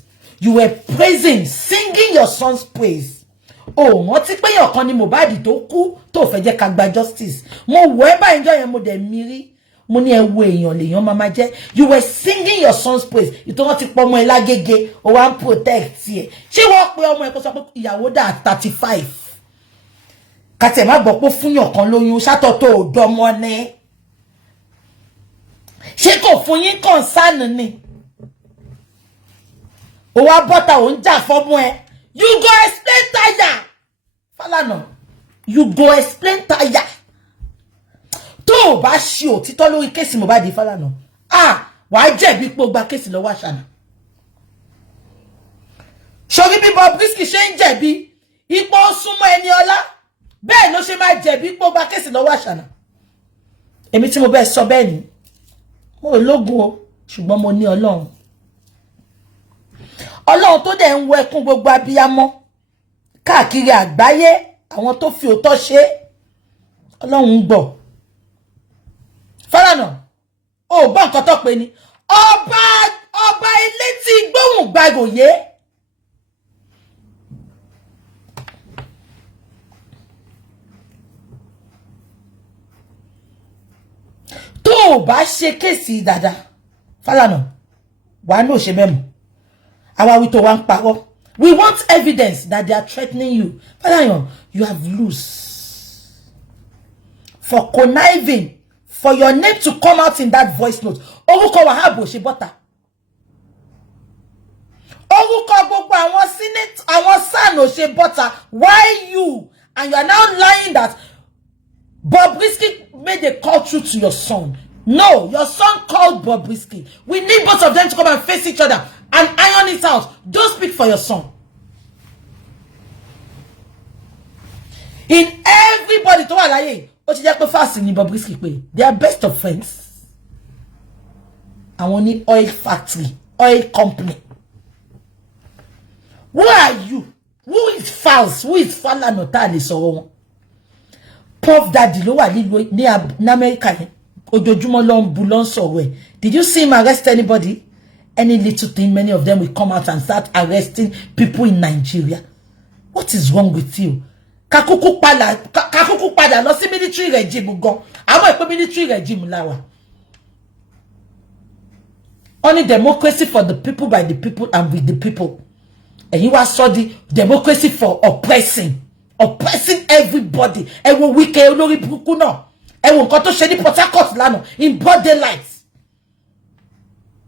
you were praising singing your son's praise wọ́n ti pé ọ̀kan ni Mohbad tó kú tó fẹ́ jẹ́ ká gba justice mo wò ẹ́ báyìí jọ yẹn mo dẹ̀ mírí mo ní ẹ wo èèyàn lèèyàn máa jẹ́ you were singing your son's praise ìtọ́wọ́n ti pọ̀ ọmọ ẹ lágége o wá ń protect ẹ̀ ṣé wọ́n pe ọmọ ẹ kó sọ pé ìyàwó dà 35 kàtẹ́ má gbọ́ pé fún yàn kan lóyún ṣàtọ̀ tó ò dọ́mọ ní ṣé kò fún yín concern ni o wá bọ́ta ò ń jà fọ́mọ ẹ you go explain tire Falana you go explain tire tó o bá ṣe òtítọ́ lórí kéèsì Mohbad Falana wàá jẹ̀bi pé o gba kéèsì lọ́wọ́ Àṣànà sórí bí Bobrisky ṣe ń jẹ̀bi ipò súnmọ́ ẹni ọlá bẹ́ẹ̀ ló ṣe máa jẹ̀bi pé o gba kéèsì lọ́wọ́ Àṣànà èmi tí mo bẹ́ẹ̀ sọ bẹ́ẹ̀ ni mo lógun o ṣùgbọ́n mo ní Ọlọ́run tó dẹ̀ ń wọ ẹkún gbogbo abiyamọ káàkiri àgbáyé àwọn tó fi òótọ́ ṣe Ọlọ́run ń gbọ́ Falana ó gbọ́ nǹkan tó pé ni ọba ilé tí gbóhùn gbàgòyé tó o bá ṣe kéèsì dáadáa Falana wàá ní òṣè mẹ́mù àwa wí tó wá ń parọ́ we want evidence that they are threatening you Falana you have loose for conniving for your name to come out in that voice note orúkọ Wahab ò ṣe bọ́ta orúkọ gbogbo àwọn senate àwọn san ò ṣe bọ́ta why you and you are now lying that Bobrisky made a call through to your son. No, your son called Bobrisky. We need both of them to come and face each other and iron it out. Don't speak for your son. In everybody to alaye, o ti jẹ́ pé fast ni Bobrisky pé they are best of friends. Àwọn ní oil factory, oil company. Who are you? Who is false? Who is Falana tá lè sọ̀rọ̀ wọn? Puff Daddy ló wà ní America yẹn. Ojoojúmọ́ ló ń bu ló ń sọ̀rọ̀ ẹ̀. Did you see him arrest anybody? Any little thing, many of them will come out and start arresting people in Nigeria. What is wrong with you? Kakuku padà lọ sí military regime gan. Àwọn ìpè military regime láwa. Only democracy for the people, by the people, and with the people. And you are studying democracy for oppressing everybody. Ẹ wo wike olórí burúkú náà. Ẹ wo nǹkan tó ṣe ní Port Harcourt lánàá in broad daylight.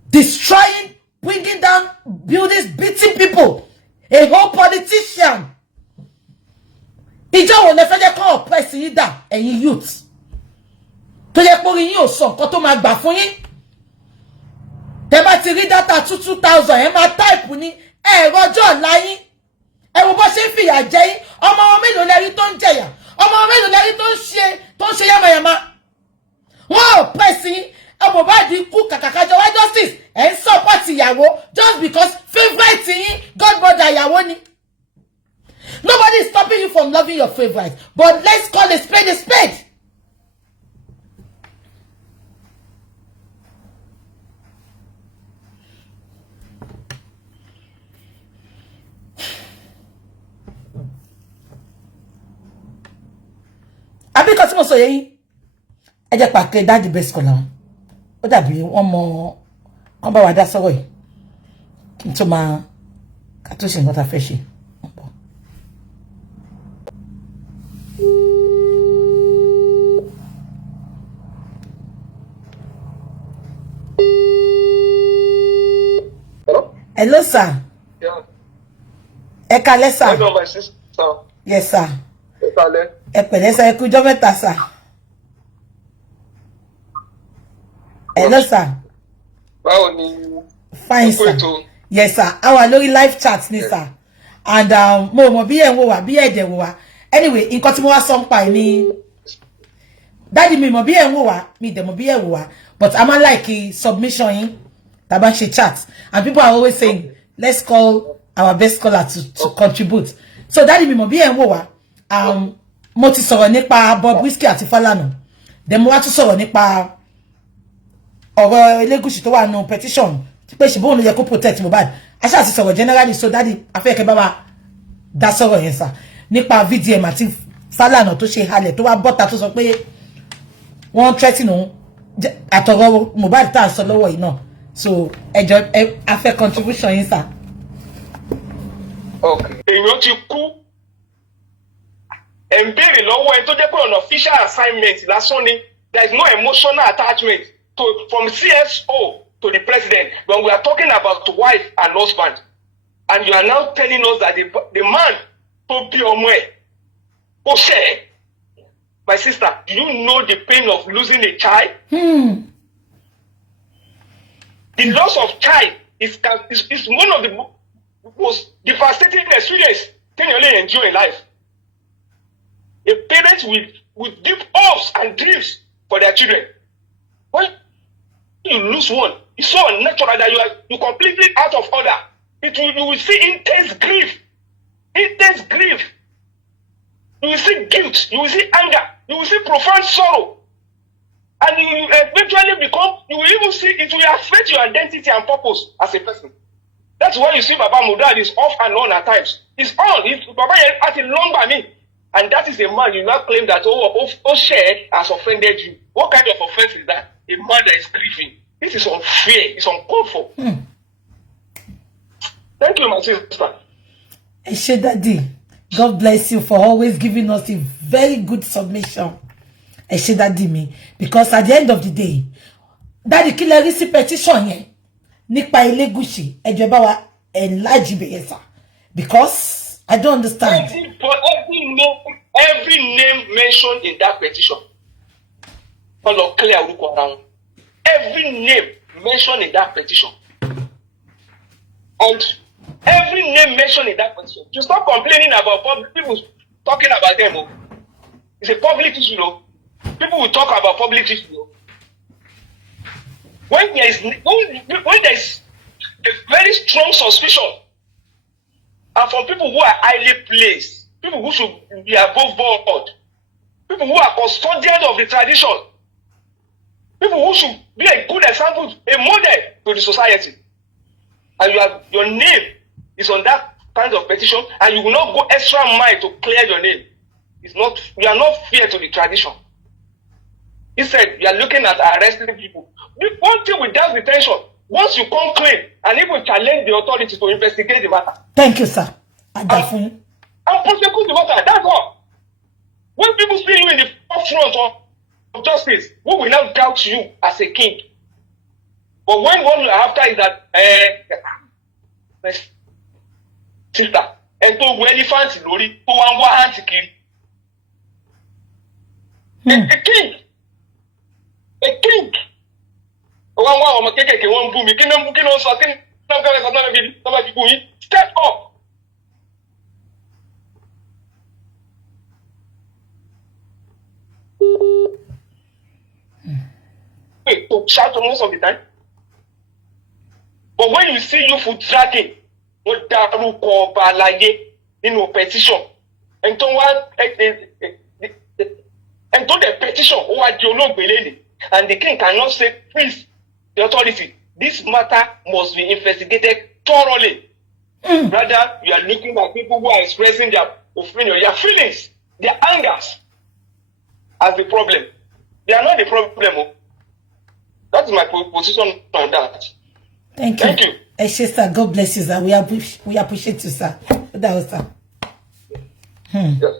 Destroying, bringing down buildings, beating people. A whole politician. Ìjọ wo lẹ fẹ́ jẹ́ kó oppress yín dà ẹ̀yin youth. Tó yẹ pé yín ò sọ nǹkan tó máa gbà fún yín. Tẹ́ bá ti rí data 2000 ẹ máa type ní rọjọ́ ọ̀la yín. Ẹ wo bó ṣe ń fìyà jẹ yín. Ọmọ wọn mélòó lẹ́rí tó ń jẹ̀yà. Ọmọ wọn mélòó lẹ́rí tó ń ṣe yamayama. Wọ́n oppress yín. Mohbad kú kàkàkájọ wá justice. Ẹ ń support ìyàwó just because favourite yín godmother ìyàwó ni. Nobody is stopping you from loving your favorite. But let's call a spade a spade. Àbí kan tí mo sọ yẹn ẹ jẹ́ pàkẹ́ daddy best kọ́ làwọn. Ó dàbí wọ́n mọ kán bá wa dá sọ́rọ̀ yìí. Kí n tó máa ká tó ṣe nǹkan tá a fẹ́ ṣe. Hello, sir. Yeah. Ẹ kálẹ́, sir. Hello, my sister. Yes, sir. Ẹ kálẹ́. Ẹ pẹ̀lẹ́, sir. Ẹ kú ọjọ́ mẹ́ta, sir. Hello, sir. Báwo ni Fine, sir. Yes, sir. Our lórí live chat ni, sir. And mo bí ẹ̀ ń wò wá, bí ẹ̀ dẹ̀ wò wá. Anyway, nǹkan tí mo wá sọ ń pa ni Daddy mi mo bí ẹ̀ ń wò wá, mi dẹ̀ mo bí ẹ̀ wò wá. But I'm like submission yín, tá bá ṣe chat. And people are always saying, let's call our best caller to contribute. So Daddy mi mo bí ẹ̀ ń wò wá. Mo ti sọ̀rọ̀ nípa Bobrisky àti Falana. Then mo wá tún sọ̀rọ̀ nípa ọ̀rọ̀ Elegushi tó wà nínú petition pé ṣe bóun ló yẹ kó protect Mohbad. Aṣá ti sọ̀rọ̀ generally, so Daddy afẹ́kẹ́ bá wa dá sọ̀rọ̀ yẹn sà nípa VDM àti Falana tó ṣe halẹ̀ tó wá bọ́ta tó sọ pé wọ́n threaten òun àtọ̀rọ̀ Mohbad tá à ń sọ lọ́wọ́ yìí náà. So ẹjọ́ afẹ́ contribution yín sà. Èèyàn ti kú ẹ̀ ń béèrè lọ́wọ́ ẹ tó jẹ́ pé on official assignment lásán ni. There is no emotional attachment from CSO to the president, when we are talking about wife and husband, and you are now telling us that the man to be oh share. My sister, do you know the pain of losing a child? The loss of child is one of the most devastating experience you can endure in life. A parent with deep hopes and dreams for their children. When you lose one, it's so unnatural that you completely out of order. You will see intense grief. Intense grief. You will see guilt. You will see anger. You will see profound sorrow. And you will eventually you will even see it will affect your identity and purpose as a person. That's why you see Baba Mohbad is off and on at times. It's on. Baba has a long by me. And that is a man you now claim that share has offended you. What kind of offense is that? A man that is grieving. This is unfair. It's uncalled for. Thank you, my sister. Eshe Daddy, God bless you for always giving us a very good submission. Eshe Daddy me. Because at the end of the day, Daddy kí lẹ rí sí petition yẹn nípa Elegushi. Ẹ jọ̀ọ́ bá wa enlarge bẹ́ẹ̀ sà. Because I don't understand. Every name mentioned in that petition. Every name mentioned in that petition. And every name mentioned in that petition. To stop complaining about public people talking about them. It's a public issue, no? People will talk about public issue. No? When there is a very strong suspicion, and from people who are highly placed, people who should be above board, people who are custodians of the tradition, people who should be a good example, a model to the society. And your name is on that kind of petition, and you will not go extra mile to clear your name. You are not fair to the tradition. Instead, you are looking at arresting people. One thing with that detention, once you come clean and even challenge the authorities to investigate the matter. Thank you, sir. And prosecute the matter. That's all. When people see you in the forefront of justice, we will now doubt you as a king. But when what you are after is that, sister, and to wear elephants lori, to one hand to kill. A king. A king. Step up. Wait, to shout most of the time. But when you see you for dragging, what daruko balaye in petition, and to what and to the petition, what you know beleni, and the king cannot say, please, the authority, this matter must be investigated thoroughly. Rather, you are looking at people who are expressing their opinion, their feelings, their angers as the problem. They are not the problem. That is my position on that. Thank you. Sir, God bless you, sir. We appreciate you, sir. That was sir. Yes.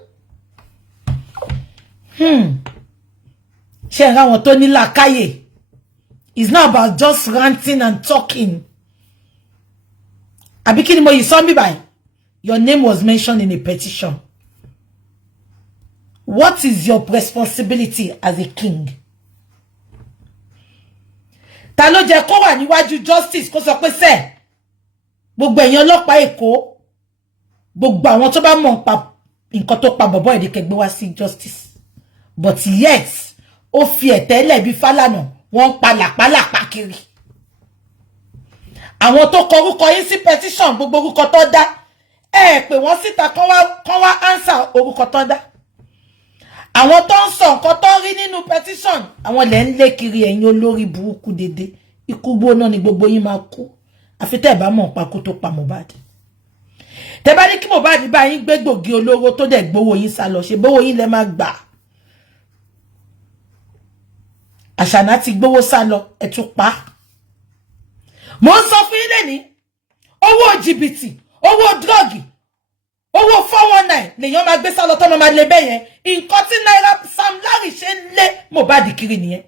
It's not about just ranting and talking. Abikinimo, you saw me by. Your name was mentioned in a petition. What is your responsibility as a king? ta ló jẹ́ kó wà níwájú justice kó sọ pé ṣe gbogbo ẹ̀yin ọlọ́pàá Èkó gbogbo àwọn tó bá mọ̀ pa nǹkan tó pa bọ̀bọ́ ìdíkẹ́ gbé wá sí justice but yet ó fi ẹ̀tẹ́lẹ̀ bí Falana wọ́n pa làpálàpá kiri àwọn tó kọ orúkọ yín sí petition gbogbo orúkọ tó dá ẹ pé wọ́n síta kán wá answer orúkọ tó dá àwọn tó ń sọ nǹkan tó rí nínú petition àwọn lẹ́ ń lé kiri ẹ̀yin olórí burúkú dédé ikú gbóná ni gbogbo yín máa kú àfi tẹ́ bá mọ̀ pa kó tó pa Mohbad tẹ́ bá ní kí Mohbad bá yín gbé gbòógì olóró tó dẹ̀ gbowó yín sá lọ ṣe bówó yín lẹ máa gbà Àṣànà ti gbowó sá lọ ẹ tún pa mo ń sọ fún yín lẹ́ni owó jìbìtì owó drọ́ọ̀gì owó 419 lèèyàn máa gbé sá lọ tọ́mọ máa lè bẹ́ẹ̀ yẹn nǹkan tí Samlarry ṣe ń lé Mohbad kiri nìyẹn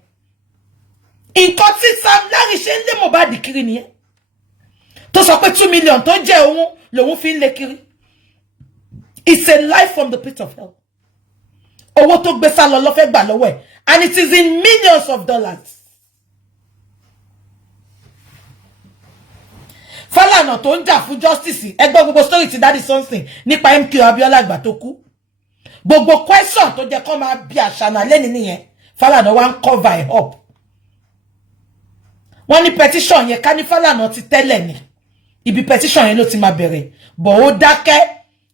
nǹkan tí Samlarry ṣe ń lé Mohbad kiri nìyẹn tó sọ pé 2 million tó jẹ́ òun lòun fi ń lé kiri it's a life from the pit of hell owó tó gbé sá lọ ló fẹ́ gbà lọ́wọ́ ẹ̀ and it is in millions of dollars. Falana tó ń jà fún justice ẹgbẹ́ gbogbo story ti Daddy something nípa MK Abiola àgbà tó kú gbogbo question tó jẹ́ kó máa bí Àṣànà lẹ́ni nìyẹn Falana wá ń cover it up wọ́n ní petition yẹn ká ní Falana ti tẹ́lẹ̀ ni ibi petition yẹn ló ti máa bẹ̀rẹ̀ bọ̀ ó dákẹ́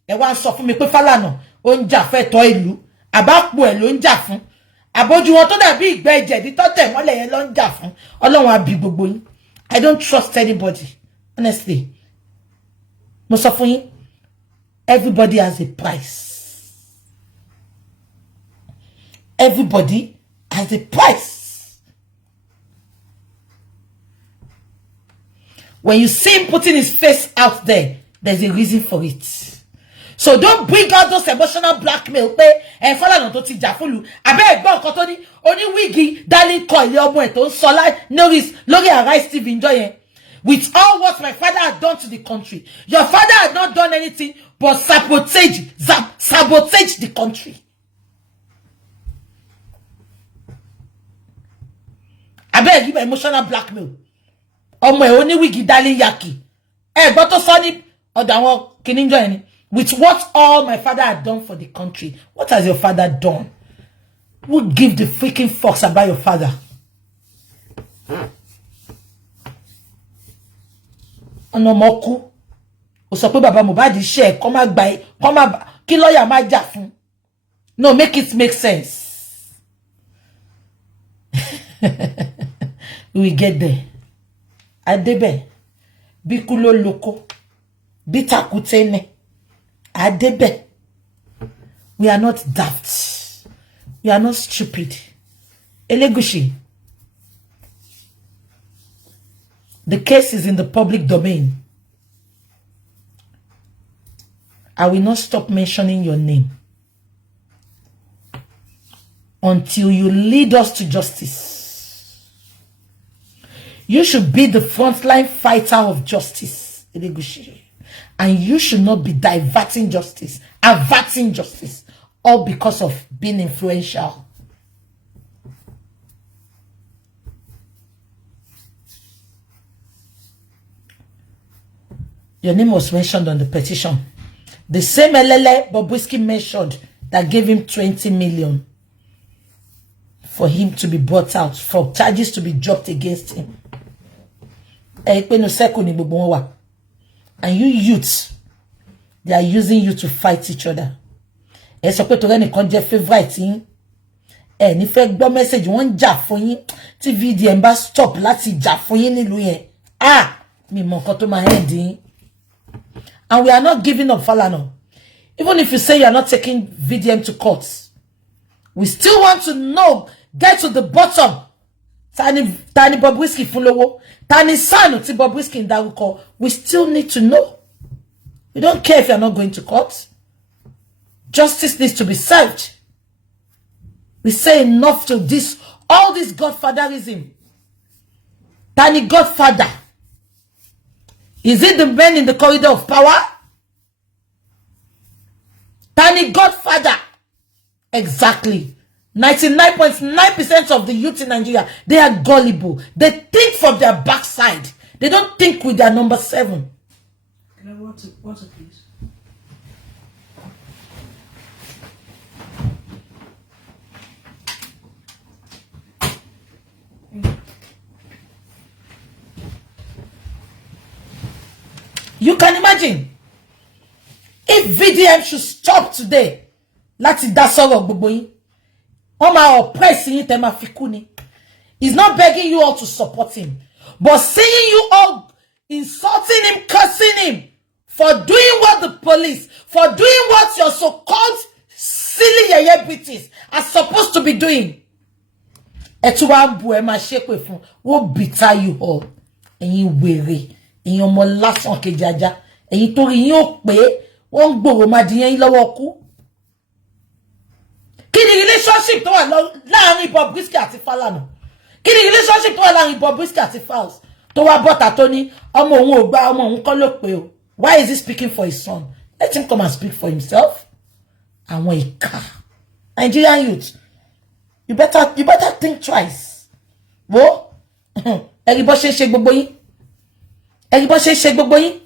ẹ wá ń sọ fún mi pé Falana ó ń jà fẹ́tọ́ ìlú àbápò ẹ̀ ló ń jà fún àbójú wọn tó dàbí ìgbẹ́ ìjẹ̀dí tó tẹ̀ mọ́lẹ̀ yẹn ló ń jà fún Ọlọ́run á bí gbogbo yín I don't trust anybody honestly mo sọ fún yín everybody has a price everybody has a price when you see him putting his face out there's a reason for it. So don't bring out those emotional blackmail pé ẹ Falana tó ti jà fúnlu abe ẹ̀gbọ́n nǹkan tó ní oní wigi darling coil ọmọ ẹ̀ tó ń sọ lórí Arise TV enjoy yẹn with all what my father had done to the country your father had not done anything but sabotage the country. Abe give emotional blackmail ọmọ ẹ̀ oní wigi darling yaki ẹ̀gbọ́n tó sọ ní ọ̀dọ̀ àwọn kìíní enjoy yẹn ni. With what all my father had done for the country. What has your father done? Who give the freaking fucks about your father? Onomoku. O sọ pé baba Mohbad share come kí lawyer má jà fún. No, make it make sense. We get there. Adebe. Bikulo loko. Bitakutene. Adebe. We are not daft. We are not stupid. Elegushi. The case is in the public domain. I will not stop mentioning your name until you lead us to justice. You should be the frontline fighter of justice, Elegushi. And you should not be averting justice, all because of being influential. Your name was mentioned on the petition. The same Elele Bobrisky mentioned that gave him 20 million for him to be brought out, for charges to be dropped against him. And you youths, they are using you to fight each other. Ẹ sọ pé tó rẹ́ni kan jẹ́ favorite yín. Ẹ ní fẹ́ gbọ́ message wọ́n jà fún yín. Tí VDM bá stop láti jà fún yín nílùú yẹn. Mi mọ̀ nǹkan tó máa end yín. And we are not giving up Falana. Even if you say you are not taking VDM to court, we still want to know, get to the bottom. Tani Bobrisky fún lówó. Tani Sanu ti Bobrisky dárúkọ. We still need to know. We don't care if you are not going to court. Justice needs to be served. We say enough to this, all this godfatherism. Tani Godfather. Is it the men in the corridor of power? Tani Godfather. Exactly. 99.9% of the youth in Nigeria, they are gullible. They think from their backside. They don't think with their number 7. Can I water, please? You can imagine if VDM should stop today. Láti dá sọ̀rọ̀ gbogbo yín. Wọ́n máa oppress yín tẹ́ máa fi kú ni. He's not begging you all to support him, but seeing you all insulting him, cursing him for doing what the police, for doing what your so-called silly yeye British are supposed to be doing. Etuwambu e ma shepe fun wo bitter you all. Ẹ̀yin wèrè, ẹ̀yin ọmọ lásán kejaja, ẹ̀yin torí yín ó pé wọ́n gboro ma di yín lọ́wọ́ kú. Kí ni relationship tó wà láàrin Bobrisky àti Falana? Kí ni relationship tó wà láàrin Bobrisky àti Falz? Tó wá bọ́ta tó ní ọmọ òun ò gbà ọmọ òun kọ́ ló pé o. Why is he speaking for his son? Let him come and speak for himself. Àwọn ìkà. Nigerian youth, you better think twice. Wo? Ẹ̀rí bó ṣe ṣe gbogbo yín. Ẹ̀rí bó ṣe ṣe gbogbo yín.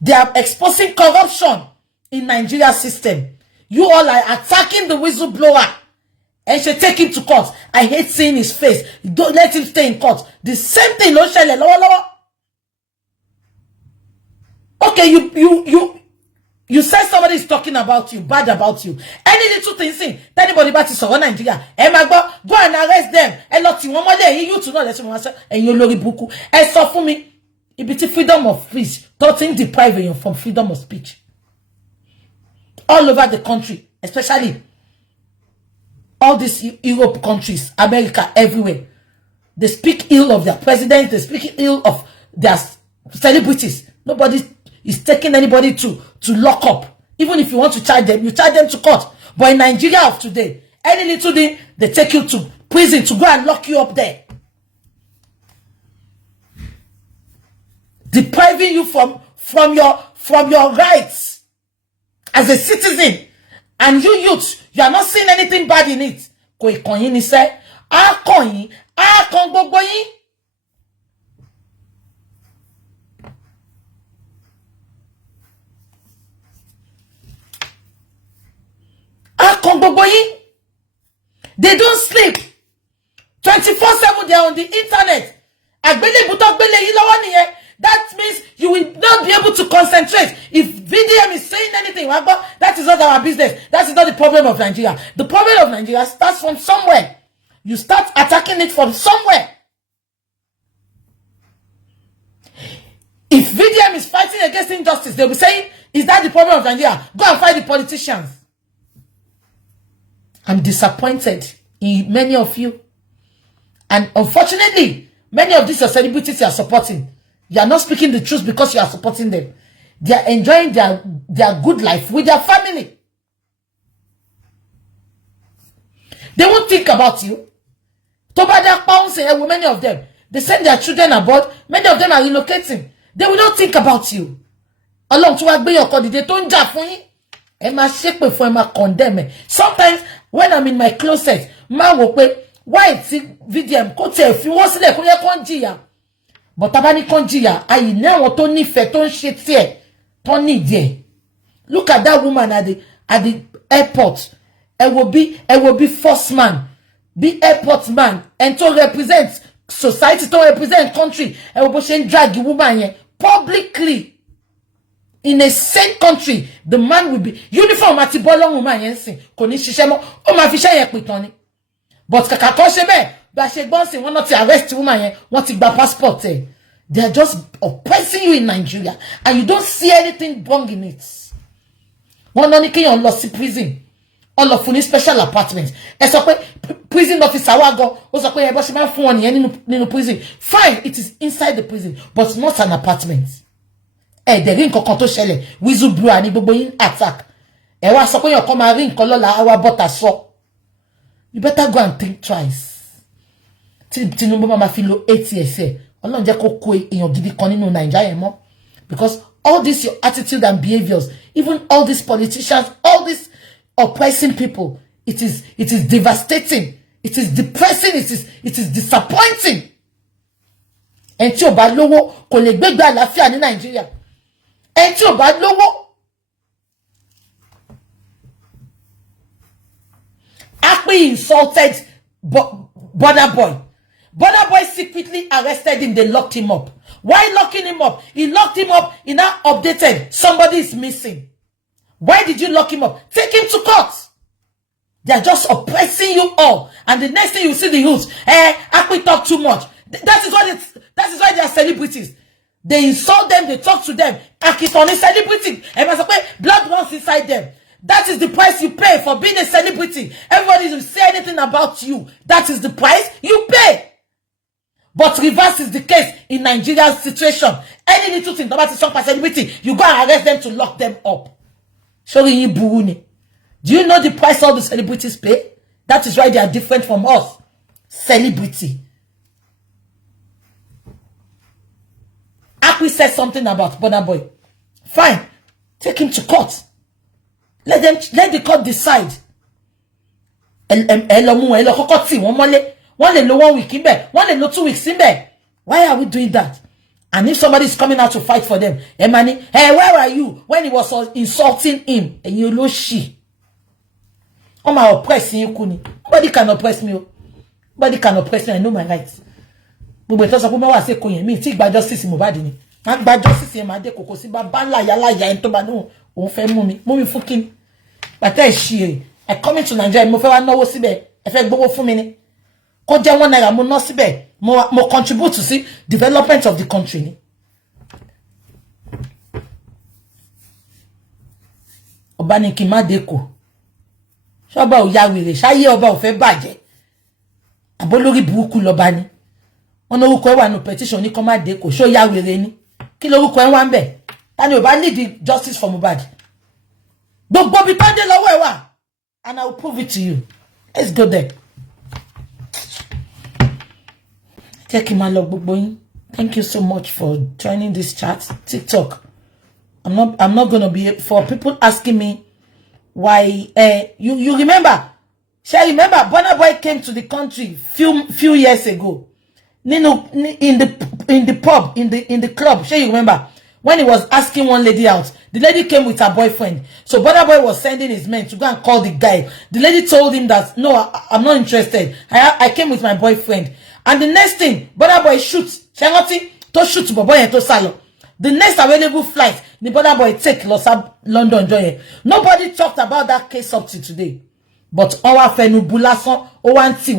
They are exposing corruption in Nigeria system. You all are attacking the whistleblower and should take him to court. I hate seeing his face. Don't let him stay in court. The same thing, no shele, lower. Okay, you said somebody is talking about you, bad about you. Any little thing, see, anybody about is on Nigeria. Go and arrest them. And lot you to know that and you lori buku. And so for me, it freedom of speech. Don't deprive you from freedom of speech. All over the country, especially all these Europe countries, America, everywhere. They speak ill of their presidents, they speak ill of their celebrities. Nobody is taking anybody to lock up. Even if you want to charge them, you charge them to court. But in Nigeria of today, any little thing, they take you to prison to go and lock you up there. Depriving you from your rights as a citizen. And you youth, you are not seeing anything bad in it. Ko ikonyin ni se, a kon gbogbo yin. A kon gbogbo yin. They don't sleep. 24/7 they are on the internet. Agbelebu to gbele yin lowo niyen. That means you will not be able to concentrate. If VDM is saying anything, that is not our business. That is not the problem of Nigeria. The problem of Nigeria starts from somewhere. You start attacking it from somewhere. If VDM is fighting against injustice, they'll be saying, is that the problem of Nigeria? Go and fight the politicians. I'm disappointed in many of you. And unfortunately, many of these celebrities you are supporting, you are not speaking the truth because you are supporting them. They are enjoying their good life with their family. They won't think about you. Many of them, they send their children abroad. Many of them are relocating. They will not think about you. Sometimes when I'm in my closet, why VDM but tabani konjiya, I know what Tony Feton shit here. Tony there. Look at that woman at the airport. It will be first man, be airport man, and to represent society, to represent country. And we drag the woman publicly in a same country. The man will be uniform at the bolong woman yensi. Koni shishemo o ma fisha ye pitoni. But kakakosebe. But she wants not to arrest woman, want to buy passport. They are just oppressing you in Nigeria, and you don't see anything wrong in it. One only can lost prison, all of any special apartments. Prison officer prison. Fine, it is inside the prison, but not an apartment. The ring kokoto shele, whistleblower ni gbogbo yin attack. Wa so pe yon come ring kolola awa butter so. You better go and think twice. Tinubu mama filo 8 years Ọlọ́run jẹ́ kó kó èyàn gidi kan nínú Nàìjíríà yẹn mọ́, because all this your attitude and behaviors, even all these politicians, all these oppressing people, it is devastating, it is depressing, it is disappointing. And tí ó bá lówó kò lè gbégbé àlàáfíà ní Nigeria. And tí ó bá lówó, Akpi insulted Burna Boy. Burna Boy secretly arrested him. They locked him up. Why locking him up? He locked him up. He now updated. Somebody is missing. Why did you lock him up? Take him to court. They are just oppressing you all. And the next thing you see the youth, Akpi talk too much. That is why they are celebrities. They insult them. They talk to them. Akitoni celebrity. Blood runs inside them. That is the price you pay for being a celebrity. Everybody will say anything about you. That is the price you pay. But reverse is the case in Nigeria's situation. Any little thing about some celebrity, you go and arrest them to lock them up. Do you know the price all the celebrities pay? That is why they are different from us. Celebrity. Akpi said something about Burna Boy. Fine. Take him to court. Let the court decide. One day, 1 week in bed. 2 weeks in bed. Why are we doing that? And if somebody is coming out to fight for them, Emani, hey, where are you when he was insulting him? And you know she. I'm oppressing you, Kuni. Nobody can oppress me. Nobody can oppress me. I know my rights. But when talk about say Kuni, me take by justice in Mohbad. Not by justice in my day. Koko si ba ban la ya into banu. On fait mummy fucking. But she. I come into Nigeria. Mo fe wa nawo sibe. E fe gbowo fún mi ni. Ko je 1 naira mo no sibe. Mo contribute to see development of the country ni. Ọba ní kí má deko. Ṣọba ò ya wèrè, ṣáyé ọba ò fẹ́ bàjẹ́. Abolórí burúkú lọba ni. Wọ́n ní orúkọ ẹ̀ wà no petition ní kó má deko. Ṣó ya wèrè ni. Kí lorúkọ ẹ̀ wà ńbẹ̀? Tani ò bá need the justice for Mohbad. Gbogbo bí tande lọ́wọ́ ẹ̀ wà. And I will prove it to you. Let's go there. Thank you so much for joining this chat. TikTok. I'm not gonna be for people asking me why you remember. Shall you remember Burna Boy came to the country few years ago. In the pub, in the club. Shall you remember? When he was asking one lady out, the lady came with her boyfriend. So Burna Boy was sending his men to go and call the guy. The lady told him that, no, I'm not interested. I came with my boyfriend. And the next thing, Burna Boy shoots. Shangoti to shoot Boboy and to Salo. The next available flight, the Burna Boy take Los London joy. Nobody talked about that case up to today. But our fenu bulason, one thing,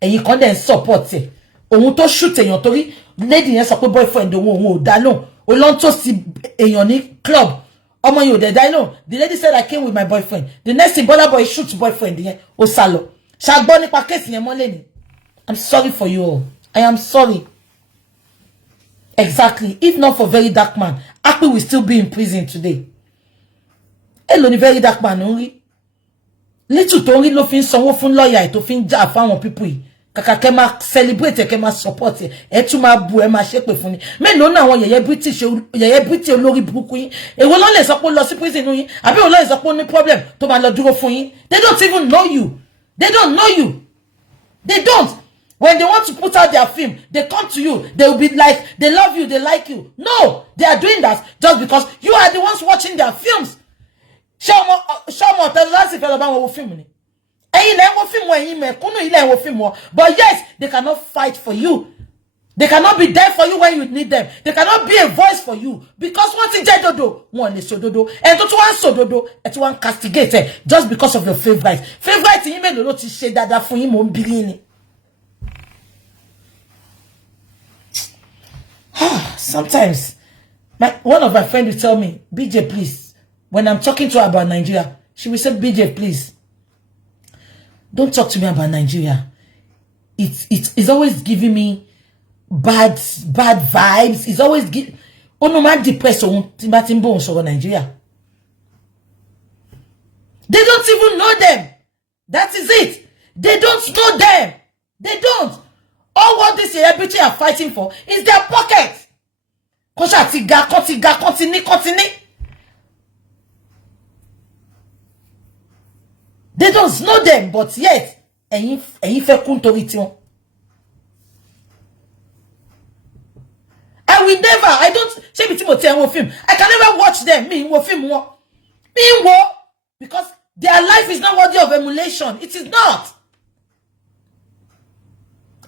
and you can't support it. Ohun to shoot èyàn torí lady yẹn sọ pé boyfriend òun ò dá lóhùn ó lọ tó sí èyàn ní club ọmọ yẹn ò dẹ̀ dá lóhùn. The lady said I came with my boyfriend. The next thing Burna Boy shoot boyfriend yẹn ó sá lọ. Ṣàgbọ́ nípa case yẹn mọ́lẹ̀ ni. I'm sorry for you all. I am sorry. Exactly. If not for Very Dark Man, Akpi will still be in prison today. Hello ni Very Dark Man only. Little tó ń rí ló fi ń sanwó fún lawyer tó fi ń jà fáwọn people yìí. Kàkà kẹ́ máa celebrate kẹ́ máa support ẹ tún máa bu ẹ máa ṣépè fún ni mélòó náà àwọn yẹ̀yẹ́ British olórí burúkú yín èwo ló lè sọ pé lọ sí prison yín àbí òun ló lè sọ pé ní problem tó máa lọ dúró fún yín. They don't even know you. They don't know you. They don't. When they want to put out their film, they come to you. They will be like, they love you, they like you. No, they are doing that just because you are the ones watching their films. Show more tell us if you're about film ni. But yes, they cannot fight for you. They cannot be there for you when you need them. They cannot be a voice for you. Because once in dodo, one is sododo, and to one sododo, and to one castigate just because of your favorite. Favorite in email no to say that for him on beginning. Sometimes one of my friends will tell me, BJ, please, when I'm talking to her about Nigeria, she will say, BJ, please, don't talk to me about Nigeria. It's always giving me bad vibes. It's always giving depressed Nigeria. They don't even know them. That is it. They don't know them. They don't. All what this celebrity are fighting for is their pocket. Kosha ti ga, continue. They don't know them, but yet, ẹ̀yin fẹ́ kún torí tiwọn. I will never, I don't, ṣé bí tí mo tell one film, I can never watch them, me wo film wọn. Me wo, because their life is not worthy of emulation. It is not.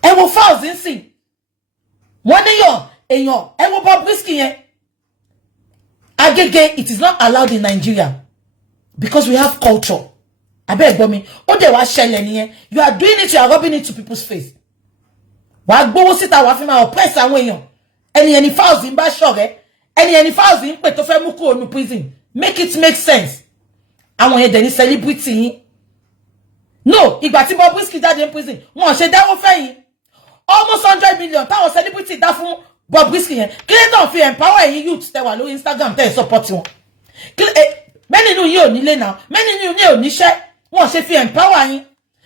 Ẹ wo Falz ń sìn. Wọ́n ní èèyàn, ẹ wo Bobrisky yẹn. Agege, it is not allowed in Nigeria because we have culture. I beg me. O de wa ṣẹlẹ̀ nìyẹn. You are doing it, you are rubbing it to people's face. Wa gbowó síta wa fi máa oppress àwọn èèyàn. Ẹni Falz ń bá ṣọ̀rẹ́. Ẹni Falz ń pè tó fẹ́ mú kúrò ní prison. Make it make sense. Àwọn yẹn dẹ̀ ní celebrity yín. No, ìgbà tí Bobrisky jáde ní prison, wọ́n ṣe dáwó fẹ́yìn. Almost 100 million táwọn celebrity dá fún Bobrisky yẹn. Kílẹ̀ fi empower ẹ̀yin youth tẹ́ wà lórí Instagram tẹ́ support wọn. Many nínú yín ò nílé náà. Many nínú yín ò níṣẹ́. Wọ́n ṣe fi empower yín.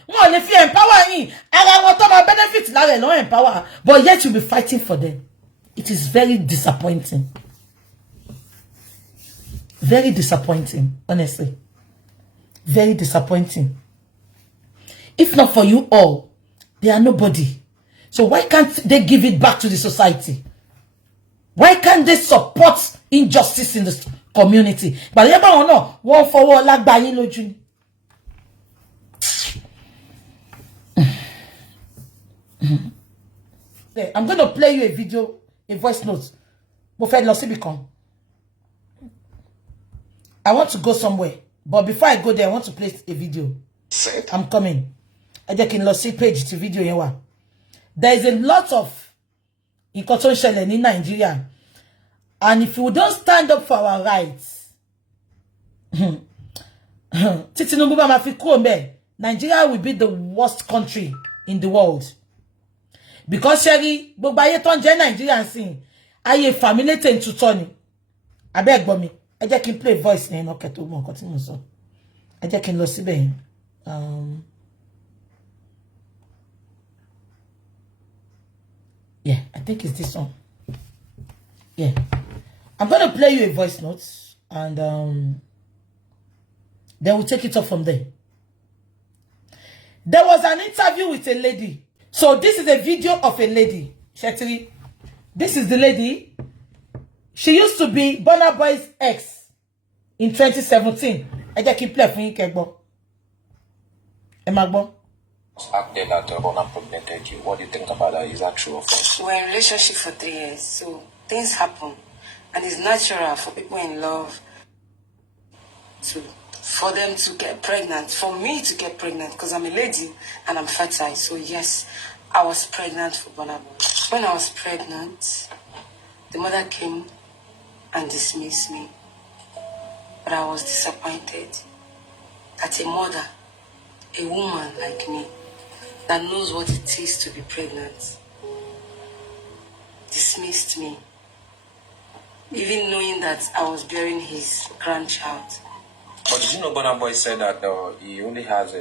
Wọ́n lè fi empower yín. Ara wọn tó máa benefit lára ẹ̀ lọ́wọ́ empower. But yet you be fighting for them. It is very disappointing. Very disappointing, honestly. Very disappointing. If not for you all, they are nobody. So why can't they give it back to the society? Why can't they support injustice in the community? But you know, one for all like buying lójú. I'm going to play you a video, a voice note. I want to go somewhere, but before I go there, I want to play a video. I'm coming. I just can see page to video here. There is a lot of inconstitution in Nigeria, and if we don't stand up for our rights, Nigeria will be the worst country in the world. Because Sherry, Bobaye ton je Nigeria sin, aye family ten to Tony. I beg me. I just can play voice name. Okay, to mo continue so. I just can lo sibe. Yeah, I think it's this one. Yeah. I'm going to play you a voice note and then we'll take it up from there. There was an interview with a lady. So this is a video of a lady. Shetiri. This is the lady. She used to be Burna Boy's ex in 2017. I just keep playing for you, Kegbo. Emagbo. Acted that Burna impregnated you. What do you think about that? Is that true or false? We're in a relationship for 3 years, so things happen. And it's natural for people in love for them to get pregnant, for me to get pregnant, because I'm a lady and I'm fertile. So yes, I was pregnant for Burna Boy. When I was pregnant, the mother came and dismissed me. But I was disappointed that a mother, a woman like me, that knows what it is to be pregnant, dismissed me, even knowing that I was bearing his grandchild. But did you know Burna Boy said that he only has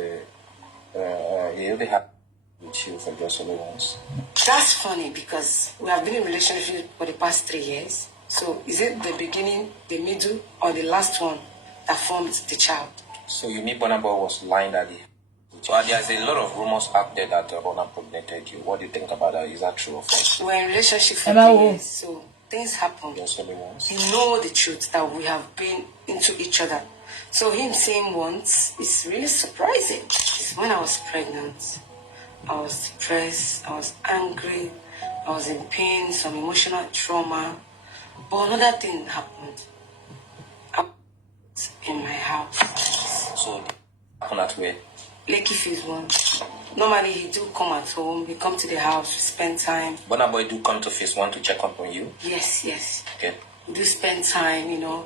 with you for just only once? That's funny because we have been in a relationship for the past 3 years. So is it the beginning, the middle, or the last one that formed the child? So you mean Burna Boy was lying that he... So there's a lot of rumors out there that Burna impregnated you. What do you think about that? Is that true or false? We're in a relationship for 3 years, so things happen. Just only once? You know the truth that we have been into each other. So him saying once is really surprising. When I was pregnant, I was depressed, I was angry, I was in pain, some emotional trauma. But another thing happened. I was in my house. So, happened at where? Lekki Phase 1. Normally he do come at home, he come to the house, we spend time. Burna Boy do come to Phase 1 to check up on you? Yes. Okay. We do spend time, you know,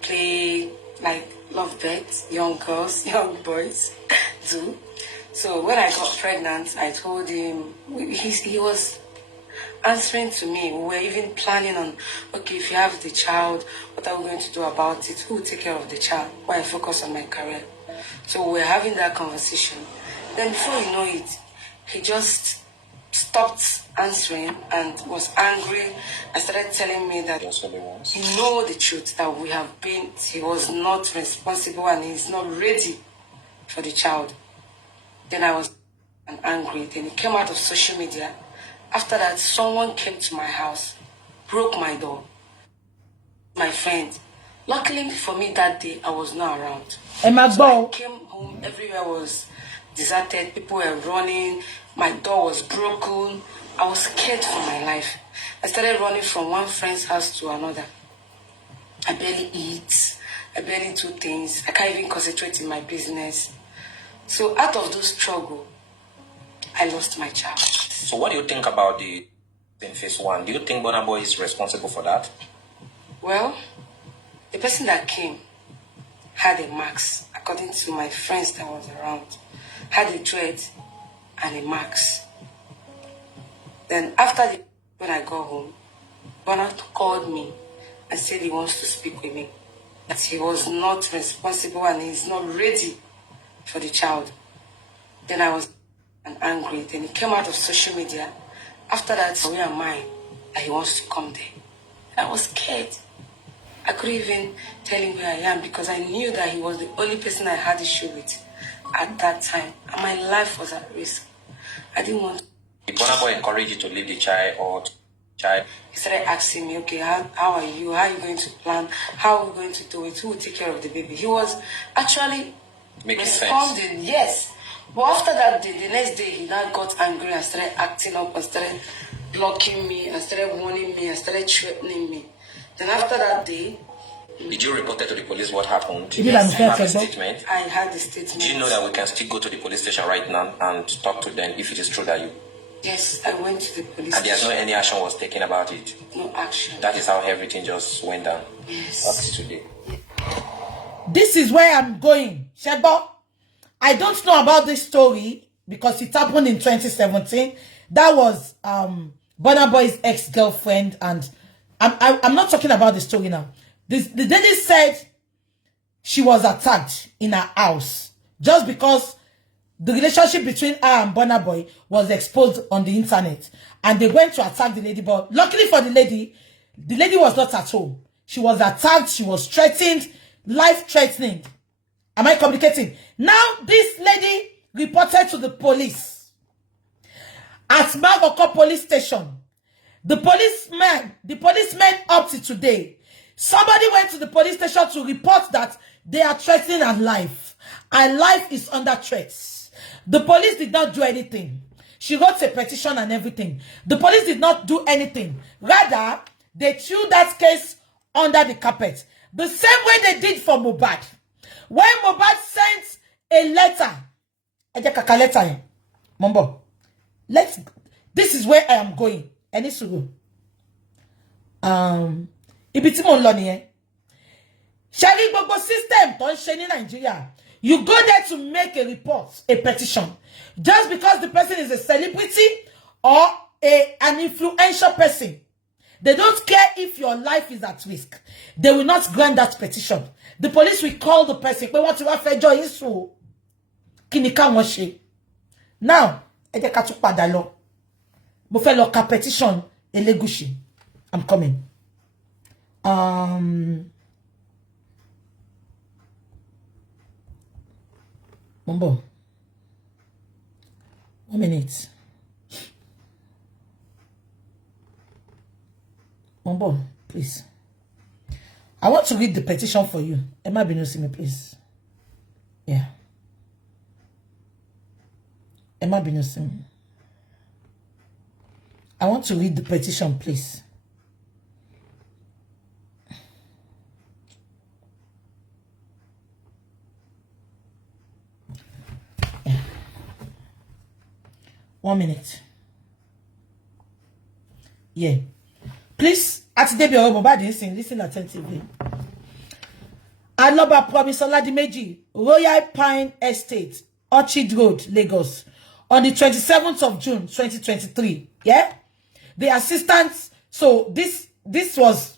play like lovebirds, young girls, young boys do. So when I got pregnant, I told him, he was answering to me. We were even planning on, okay, if you have the child, what are we going to do about it? Who will take care of the child? Why I focus on my career? So we were having that conversation. Then before you know it, he just stopped answering and was angry and started telling me that he know the truth, that he was not responsible and he's not ready for the child. Then I was angry. Then he came out of social media. After that, someone came to my house, broke my door. My friend. Luckily for me that day, I was not around. So I came home, everywhere was deserted, people were running, my door was broken. I was scared for my life. I started running from one friend's house to another. I barely eat, I barely do things, I can't even concentrate in my business. So out of those struggle, I lost my child. So what do you think about the in phase 1? Do you think Burna Boy is responsible for that? Well, the person that came had a mask, according to my friends that was around, had a dread and a mask. Then when I got home, Burna called me and said he wants to speak with me, that he was not responsible and he's not ready for the child. Then I was angry. Then he came out of social media. After that, where am I? That he wants to come there. I was scared. I couldn't even tell him where I am because I knew that he was the only person I had issue with at that time. And my life was at risk. I didn't want to. Did Burna Boy encourage you to leave the child or child? He started asking me, okay, how are you? How are you going to plan? How are we going to do it? Who will take care of the baby? He was actually responding, sense. Yes. But after that day, the next day, he now got angry and started acting up and started blocking me and started warning me and started threatening me. Then after that day... Did you report to the police what happened? Yes, I have a statement. I had the statement. Do you know that we can still go to the police station right now and talk to them if it is true that you... Yes, I went to the police and there's no any action was taken about it? No action. That is how everything just went down. Yes. Up to today. This is where I'm going. Shebo, I don't know about this story because it happened in 2017. That was Burna Boy's ex-girlfriend, and I'm not talking about the story now. The lady said she was attacked in her house just because the relationship between her and Burna Boy was exposed on the internet, and they went to attack the lady. But luckily for the lady was not at home. She was attacked. She was threatened, life-threatening. Am I communicating? Now, this lady reported to the police at Magoko police station. The policemen up to today, somebody went to the police station to report that they are threatening her life. Her life is under threat. The police did not do anything. She wrote a petition and everything. The police did not do anything. Rather, they threw that case under the carpet. The same way they did for Mohbad. When Mohbad sent a letter, Mombo, this is where I am going. Any sugu. Ibiti mo nlo niyen. Shari gbogbo system tó ń ṣe ní Nigeria. You go there to make a report, a petition. Just because the person is a celebrity or an influential person. They don't care if your life is at risk. They will not grant that petition. The police will call the person. Pé wọ́n ti wá fẹjọ́ yín sùn. Kí ni ká wọ́n ṣe? Now, ẹ jẹ́ ká tún padà lọ. Mo fẹ́ lọ ka petition Elegushi. I'm coming. Mombo. 1 minute. Mombo, please. I want to read the petition for you. Emma Binosime, please. Yeah. Emma Binosime. I want to read the petition, please. Yeah. 1 minute. Yeah. Please, at the listen attentively. Aloba Promise Oladimeji, Royal Pine Estate, Orchard Road, Lagos, on the 27th of June, 2023. Yeah? The assistant, so this was,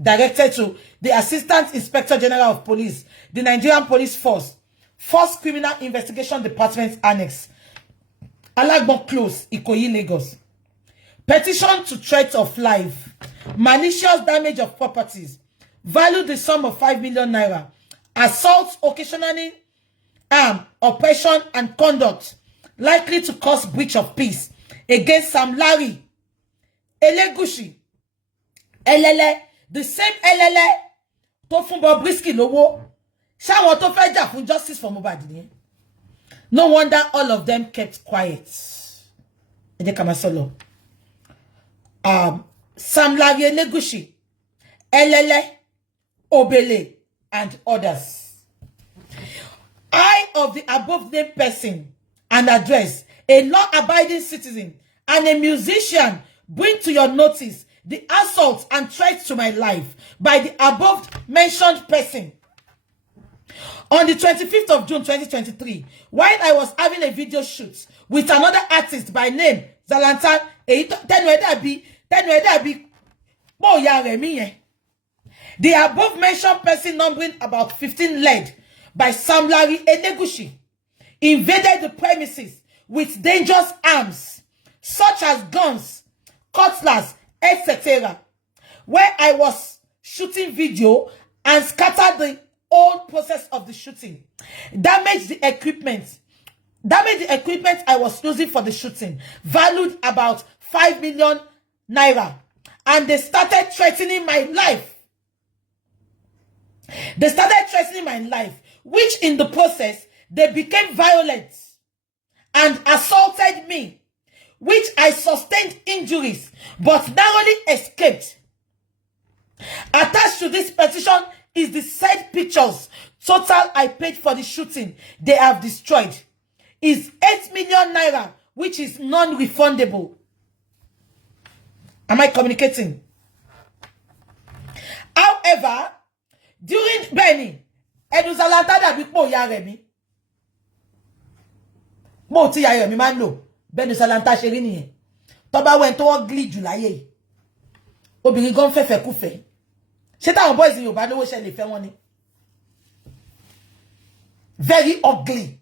directed to the Assistant Inspector General of Police, the Nigerian Police Force, Criminal Investigation Department Annex, Alagbon Close, Ikoyi, Lagos. Petition to threat of life. Malicious damage of properties. Value the sum of 5 million naira. Assault, occasionally oppression and conduct likely to cause breach of peace against Samlarry, Elegushi, Elele, the same Elele tó fún Bobrisky lówó. Ṣáwọn tó fẹ́ jà fún justice for Mohbad nìyẹn. No wonder all of them kept quiet. Ede kama solo. Samlarry, Elegushi, Elele, Obele, and others. I of the above named person and address, a law-abiding citizen and a musician, bring to your notice the assault and threats to my life by the above mentioned person. On the 25th of June 2023, while I was having a video shoot with another artist by name Zalantan, the above mentioned person, numbering about 15, led by Samlarry Elegushi, invaded the premises with dangerous arms such as guns, cutlass, etc., where I was shooting video, and scattered the whole process of the shooting. Damaged the equipment I was using for the shooting, valued about 5 million naira. And they started threatening my life. Which in the process, they became violent and assaulted me, which I sustained injuries, but narrowly escaped. Attached to this petition is the said pictures. Total I paid for the shooting they have destroyed is 8 million naira, which is non-refundable. Am I communicating? However, during Benny, Eduzalanta da big mo ya remi. Mo ti ya remi man lo. Benny Salanta ṣe rí nìyẹn. Tó bá wẹ́n tó ugly jù láyé. Obìnrin gan fẹ́fẹ́ kúfẹ́. Ṣé táwọn boys in Yorùbá lówó ṣe lè fẹ́ wọn ni? Very ugly.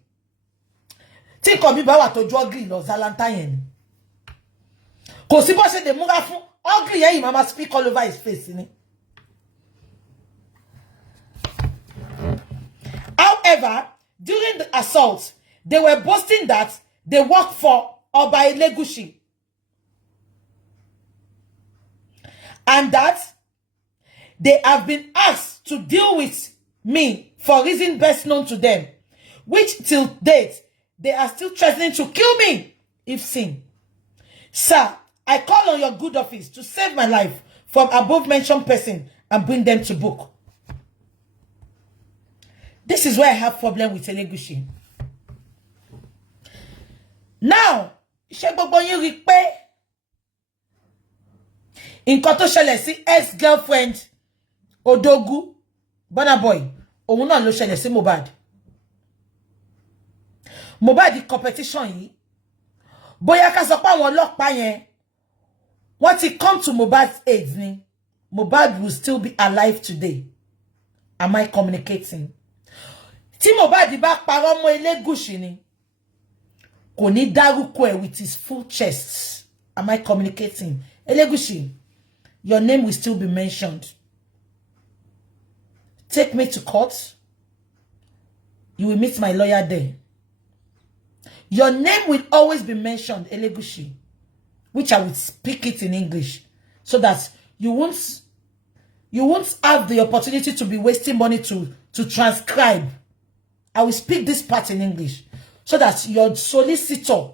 Tí nǹkan mi bá wà tó ju ugly lọ Zalanta yẹn ni. Kò sí bó ṣe lè múra fún ugly yẹn, mama speak all over his face ni. However, during the assault, they were boasting that they work for Oba Elegushi and that they have been asked to deal with me for reason best known to them, which till date, they are still threatening to kill me if seen. Sir, I call on your good office to save my life from above mentioned person and bring them to book. This is where I have problem with Elegushi. Now, ṣé gbogbo yín rí pé nǹkan tó ṣẹlẹ̀ sí ex-girlfriend Odogu Burna Boy, òun náà ló ṣẹlẹ̀ sí Mohbad. Mohbad competition yìí, bóyá ká sọ pé àwọn ọlọ́pàá yẹn wọ́n ti come to Mohbad's aid ni, Mohbad will still be alive today. Am I communicating? Tí Mohbad bá parọ́ mọ́ Elegushi ni, kò ní dárúkọ ẹ̀ with his full chest. Am I communicating? Elegushi, your name will still be mentioned. Take me to court. You will meet my lawyer there. Your name will always be mentioned, Elegushi, which I will speak it in English so that you won't have the opportunity to be wasting money to transcribe. I will speak this part in English so that your solicitor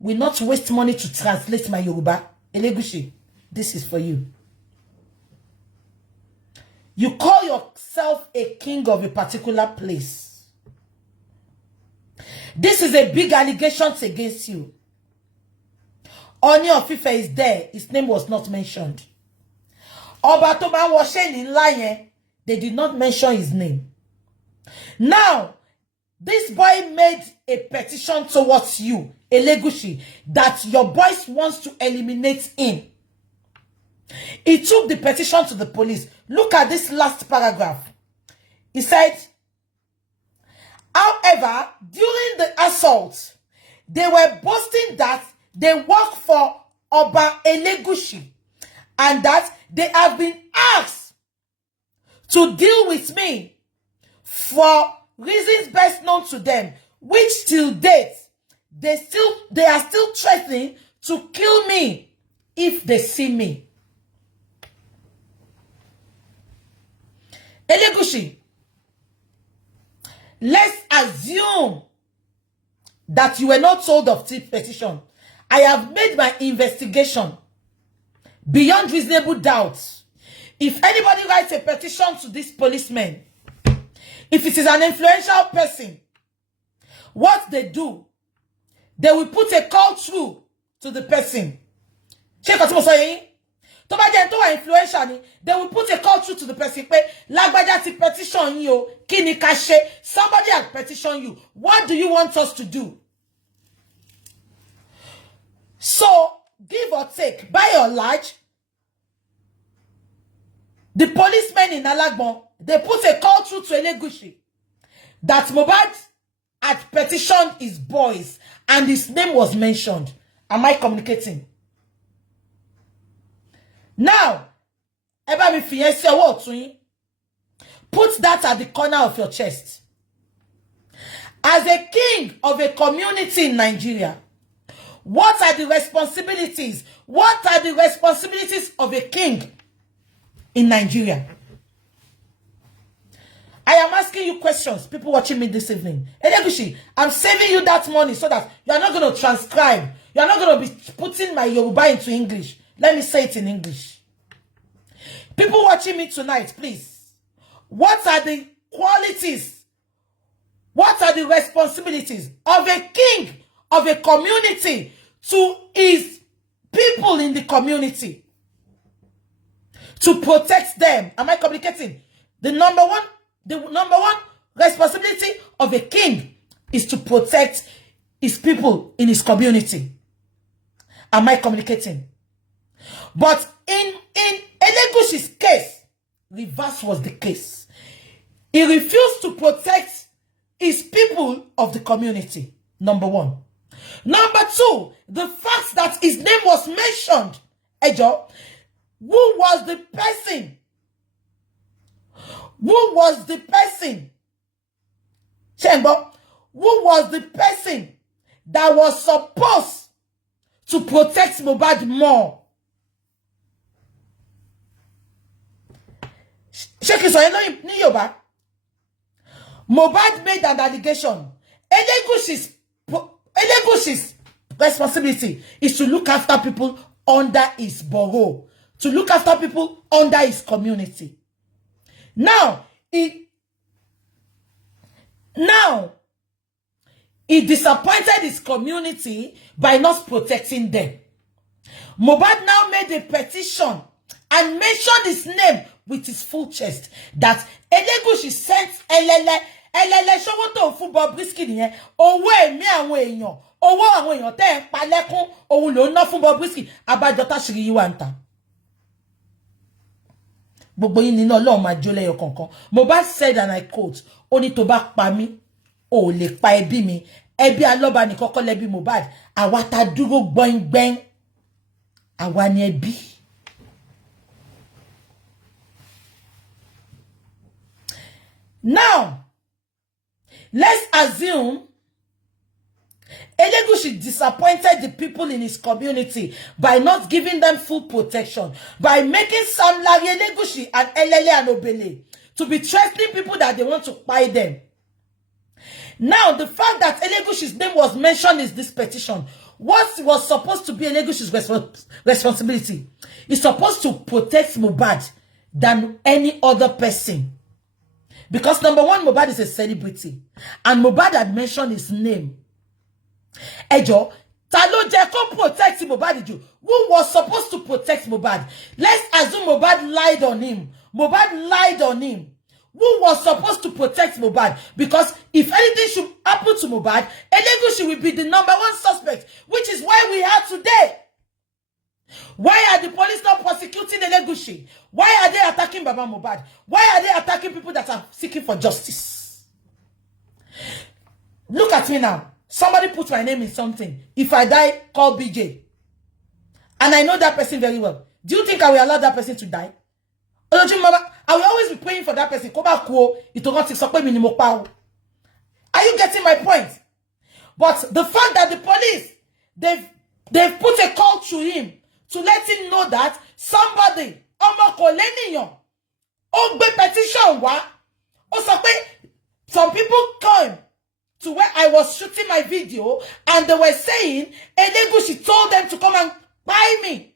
will not waste money to translate my Yoruba. Elegushi, this is for you. You call yourself a king of a particular place. This is a big allegation against you. Oni of Ife is there. His name was not mentioned. Oba tó bá wọ Asiri Nla yẹn, they did not mention his name. Now, this boy made a petition towards you, Elegushi, that your boys wants to eliminate him. He took the petition to the police. Look at this last paragraph. He said, however, during the assault, they were boasting that they work for Oba Elegushi and that they have been asked to deal with me for reasons best known to them, which till date, they are still threatening to kill me if they see me. Elegushi, let's assume that you were not told of this petition. I have made my investigation beyond reasonable doubt. If anybody writes a petition to this policeman, if it is an influential person, what they do, they will put a call through to the person. Check what I'm saying. Influential, they will put a call through to the person. Petition you, somebody has petitioned you. What do you want us to do? So, give or take, by or large, the policemen in Alagbon, they put a call through to Elegushi that Mohbad had petitioned his boys and his name was mentioned. Am I communicating? Now, put that at the corner of your chest. As a king of a community in Nigeria, what are the responsibilities? What are the responsibilities of a king in Nigeria? I am asking you questions, people watching me this evening. Elegushi, I'm saving you that money so that you are not going to transcribe. You are not going to be putting my Yoruba into English. Let me say it in English. People watching me tonight, please. What are the qualities? What are the responsibilities of a king of a community to his people in the community? To protect them. Am I communicating? The number one responsibility of a king is to protect his people in his community. Am I communicating? But in Elegushi's case, reverse was the case. He refused to protect his people of the community. Number one. Number two, the fact that his name was mentioned. Ejo, who was the person? Who was the person? Chembo, who was the person that was supposed to protect Mohbad more? Mohbad made an allegation. Elegushi's responsibility is to look after people under his borough, to look after people under his community. Now, he disappointed his community by not protecting them. Mohbad now made a petition and mentioned his name with his full chest that Elegushi sent Elele ṣọwọ́ tó fún Bobrisky nìyẹn, owó ẹ̀mí àwọn èèyàn, owó àwọn èèyàn tẹ́ ń pa lẹ́kún, òun ló ná fún Bobrisky, abájọ táṣìírí yìí wà ń ta. Gbogbo yín nínú Ọlọ́run máa jó lẹ́yọ kọ̀ọ̀kan. Mohbad said, and I quote, ó ní tó bá pa mí, ó lè pa ẹbí mi, ẹbí alọ́ba ní kọ́kọ́ lẹ́bí Mohbad, àwa ta dúró gbọ́ngbẹ́ng, àwa ni ẹbí. Now, let's assume Elegushi disappointed the people in his community by not giving them full protection, by making Samlarry, Elegushi, and Elele and Obele to be threatening people that they want to buy them. Now, the fact that Elegushi's name was mentioned in this petition, what was supposed to be Elegushi's responsibility is supposed to protect Mohbad than any other person. Because number one, Mohbad is a celebrity. And Mohbad had mentioned his name. Ejo, Talo Jeko protects Mohbad. Who was supposed to protect Mohbad? Let's assume Mohbad lied on him. Mohbad lied on him. Who was supposed to protect Mohbad? Because if anything should happen to Mohbad, Elegushi will be the number one suspect, which is why we are today. Why are the police not prosecuting Elegushi? Why are they attacking Baba Mohbad? Why are they attacking people that are seeking for justice? Look at me now. somebody put my name in something. If I die, call BJ. And I know that person very well. Do you think I will allow that person to die? I will always be praying for that person. Are you getting my point? But the fact that the police, they've put a call to him to let him know that somebody, petition, some people came to where I was shooting my video and they were saying, Elegushi told them to come and buy me.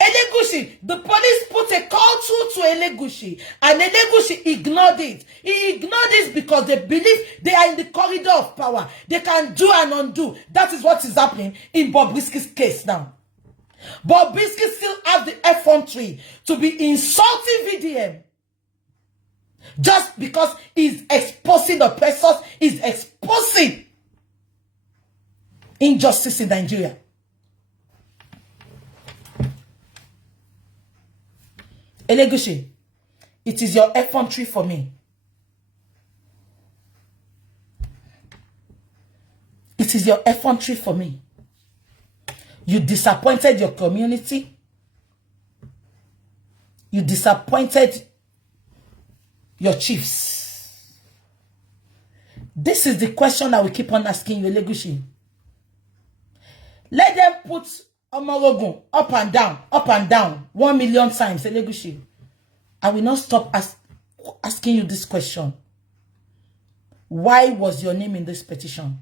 Elegushi, the police put a call to Elegushi and Elegushi ignored it. He ignored it because they believe they are in the corridor of power. They can do and undo. That is what is happening in Bobrisky's case now. Bobrisky still have the effrontery to be insulting VDM just because he's exposing the oppressors, he's exposing injustice in Nigeria. Elegushi, it is your effrontery for me. It is your effrontery for me. You disappointed your community. You disappointed your chiefs. This is the question that we keep on asking you, Elegushi. Let them put Omorogun up and down 1 million times, Elegushi. I will not stop asking you this question. Why was your name in this petition?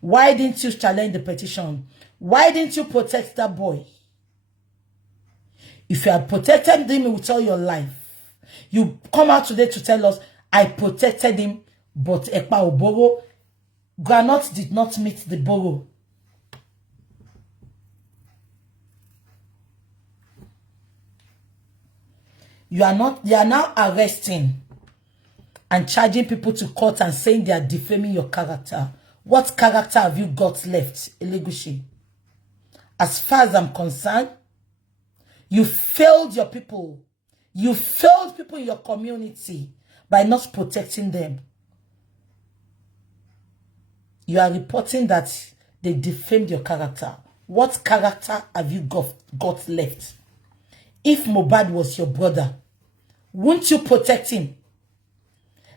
Why didn't you challenge the petition? Why didn't you protect that boy? If you had protected him with all your life, you come out today to tell us, I protected him, but Ekpa Oboro, Granot did not meet the borough. You are now arresting and charging people to court and saying they are defaming your character. What character have you got left, Elegushi? As far as I'm concerned, you failed your people. You failed people in your community by not protecting them. You are reporting that they defamed your character. What character have you got left? If Mohbad was your brother, wouldn't you protect him?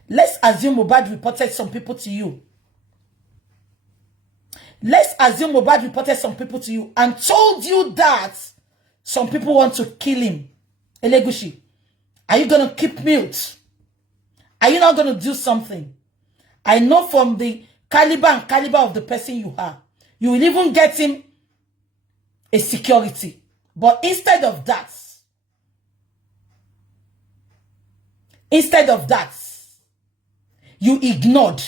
Let's assume Mohbad reported some people to you. Let's assume Mohbad reported some people to you and told you that some people want to kill him. Elegushi, are you going to keep mute? Are you not going to do something? I know from the caliber of the person you are, you will even get him a security. But instead of that, you ignored.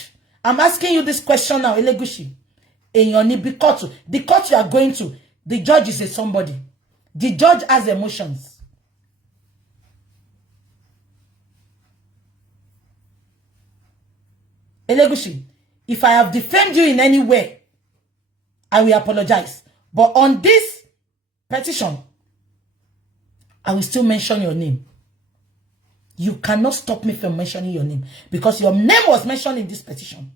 I'm asking you this question now, Elegushi. In your the court you are going to, the judge is a somebody. The judge has emotions. Elegushi, if I have defamed you in any way, I will apologize. But on this petition, I will still mention your name. You cannot stop me from mentioning your name because your name was mentioned in this petition.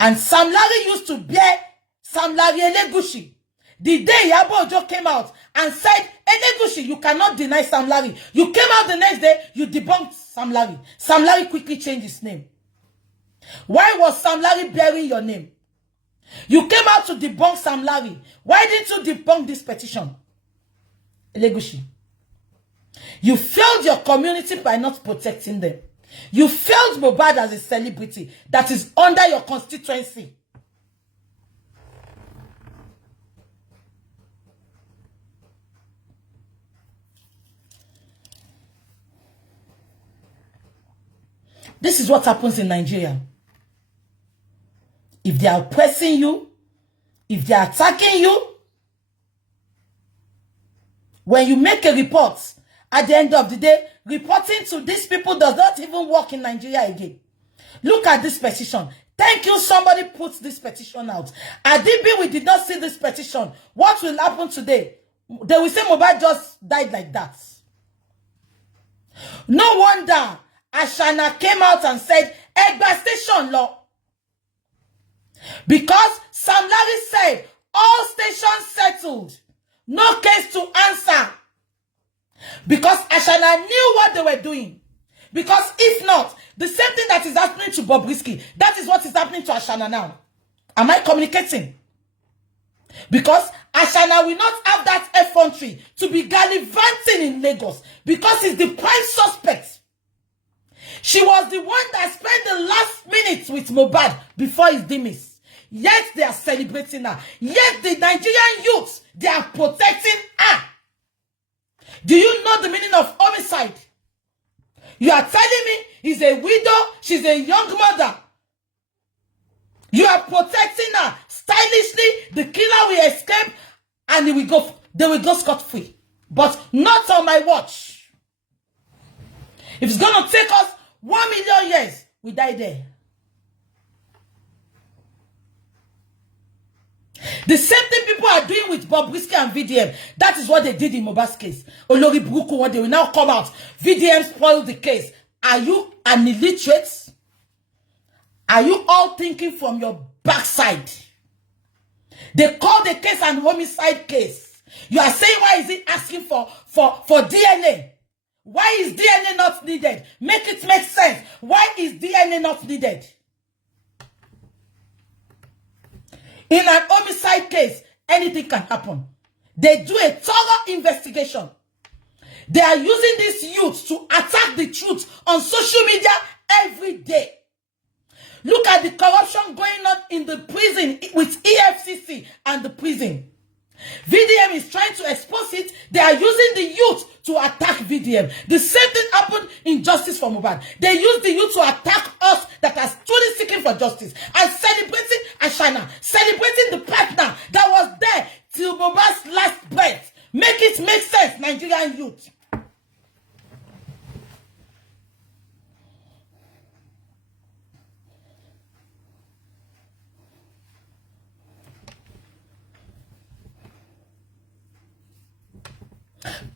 And Samlarry used to bear Samlarry Elegushi. The day Yabo Ojo came out and said, Elegushi, you cannot deny Samlarry. You came out the next day, you debunked Samlarry. Samlarry quickly changed his name. Why was Samlarry bearing your name? You came out to debunk Samlarry. Why didn't you debunk this petition? Elegushi. You failed your community by not protecting them. You failed Mohbad as a celebrity that is under your constituency. This is what happens in Nigeria. If they are oppressing you, if they are attacking you, when you make a report, at the end of the day, reporting to these people does not even work in Nigeria again. Look at this petition. Thank you, somebody put this petition out. Adibi, we did not see this petition. What will happen today? They will say Mohbad just died like that. No wonder Ashana came out and said, Egba station law. Because Samlarry said all stations settled, no case to answer. Because Ashana knew what they were doing. Because if not, the same thing that is happening to Bobrisky, that is what is happening to Ashana now. Am I communicating? Because Ashana will not have that effrontery to be gallivanting in Lagos because he's the prime suspect. She was the one that spent the last minutes with Mohbad before his demise. Yet they are celebrating her. Yet the Nigerian youths, they are protecting her. Do you know the meaning of homicide? You are telling me he's a widow, she's a young mother. You are protecting her stylishly. The killer will escape and they will go scot-free. But not on my watch. If it's going to take us 1 million years, we die there. The same thing people are doing with Bobrisky and VDM. That is what they did in Mohbad's case. Olori Buruku, what they will now come out. VDM spoiled the case. Are you an illiterate? Are you all thinking from your backside? They call the case an homicide case. You are saying, why is he asking for DNA? Why is DNA not needed? Make it make sense. Why is DNA not needed? In an homicide case, anything can happen. They do a thorough investigation. They are using these youths to attack the truth on social media every day. Look at the corruption going on in the prison with EFCC and the prison. VDM is trying to expose it. They are using the youth to attack VDM. The same thing happened in Justice for Mohbad. They used the youth to attack us that are truly seeking for justice and celebrating Ashana, celebrating the partner that was there till Mohbad's last breath. Make it make sense, Nigerian youth.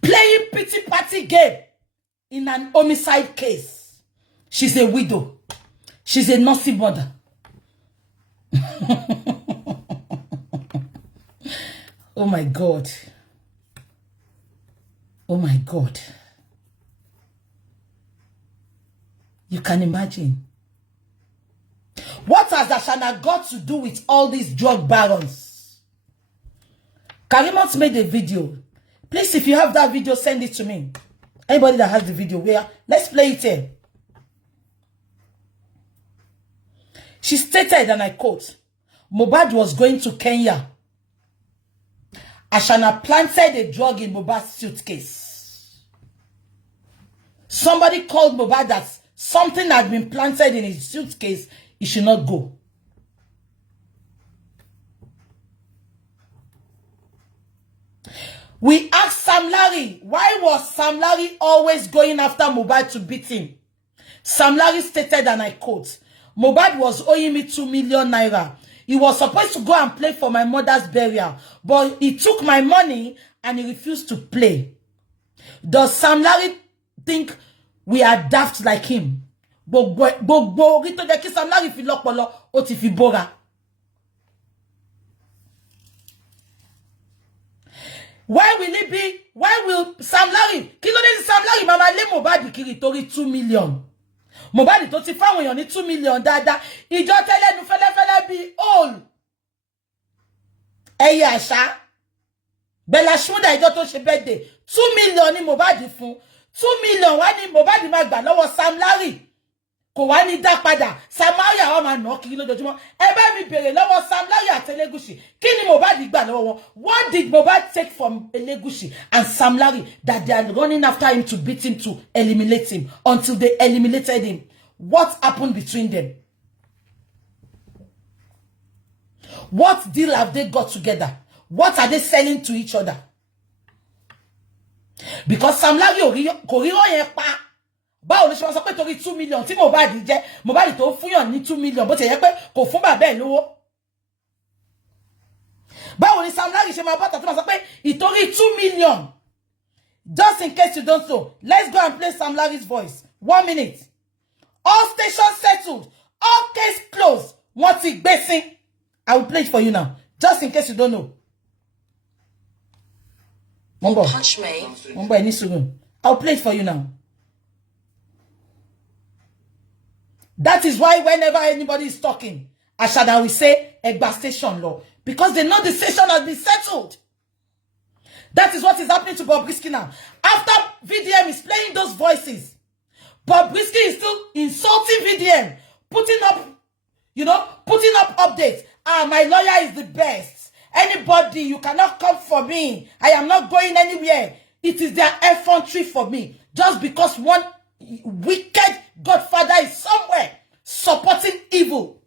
Playing pity party game in an homicide case. She's a widow. She's a nursing mother. Oh my God. Oh my God. You can imagine. What has Ashana got to do with all these drug barons? Karimot made a video. Please, if you have that video, send it to me. Anybody that has the video, let's play it here. She stated, and I quote, Mohbad was going to Kenya. Ashana planted a drug in Mohbad's suitcase. Somebody called Mohbad that something had been planted in his suitcase. He should not go. We asked Samlarry, why was Samlarry always going after Mohbad to beat him? Samlarry stated, and I quote, Mohbad was owing me 2 million naira. He was supposed to go and play for my mother's burial, but he took my money and he refused to play. Does Samlarry think we are daft like him? Samlarry fi lopolo, o ti fi bora. Why will it be? Why will Samlarry? Kilo de Samlarry mama le Mohbad kiri tori 2 million. Mohbad to ti fáwọn èèyàn ní 2 million dada. Ìjọ tẹ́lẹ̀ nu fẹ́lẹ́fẹ́lẹ́ bí all. Ẹyẹ àṣà. Bella Shmurda ìjọ tó ṣe birthday. 2 million ni Mohbad fún. 2 million wá ní Mohbad máa gbà lọ́wọ́ Samlarry. Kò wá ní dá padà. Samlarry àwọn máa nà kiri lójoojúmọ́. Ẹ bá mi bèrè lọ́wọ́ Samlarry àti Elegushi. Kí ni Mohbad gbà lọ́wọ́ wọn? What did Mohbad take from Elegushi and Samlarry that they are running after him to beat him, to eliminate him until they eliminated him? What happened between them? What deal have they got together? What are they selling to each other? Because Samlarry kò rí yẹn pa. Báwo ló ṣe máa sọ pé torí 2 million tí Mohbad jẹ́, Mohbad tó fún yàn ní 2 million bó ti yẹ pé kò fún bàbá ẹ̀ lówó. Báwo ni Samlarry ṣe máa bọ́ta tó máa sọ pé ìtorí 2 million. Just in case you don't know, let's go and play Samlarry's voice. 1 minute. All stations settled. All case closed. Wọ́n ti gbé sí. I will play it for you now. Just in case you don't know. Mumbo. Punch me. Mumbo, I need to. I'll play it for you now. That is why whenever anybody is talking, Ashada will say Egba station law. Because they know the station has been settled. That is what is happening to Bobrisky now. After VDM is playing those voices, Bobrisky is still insulting VDM, putting up updates. My lawyer is the best. Anybody, you cannot come for me. I am not going anywhere. It is their effrontery for me. Just because one wicked godfather is somewhere supporting evil,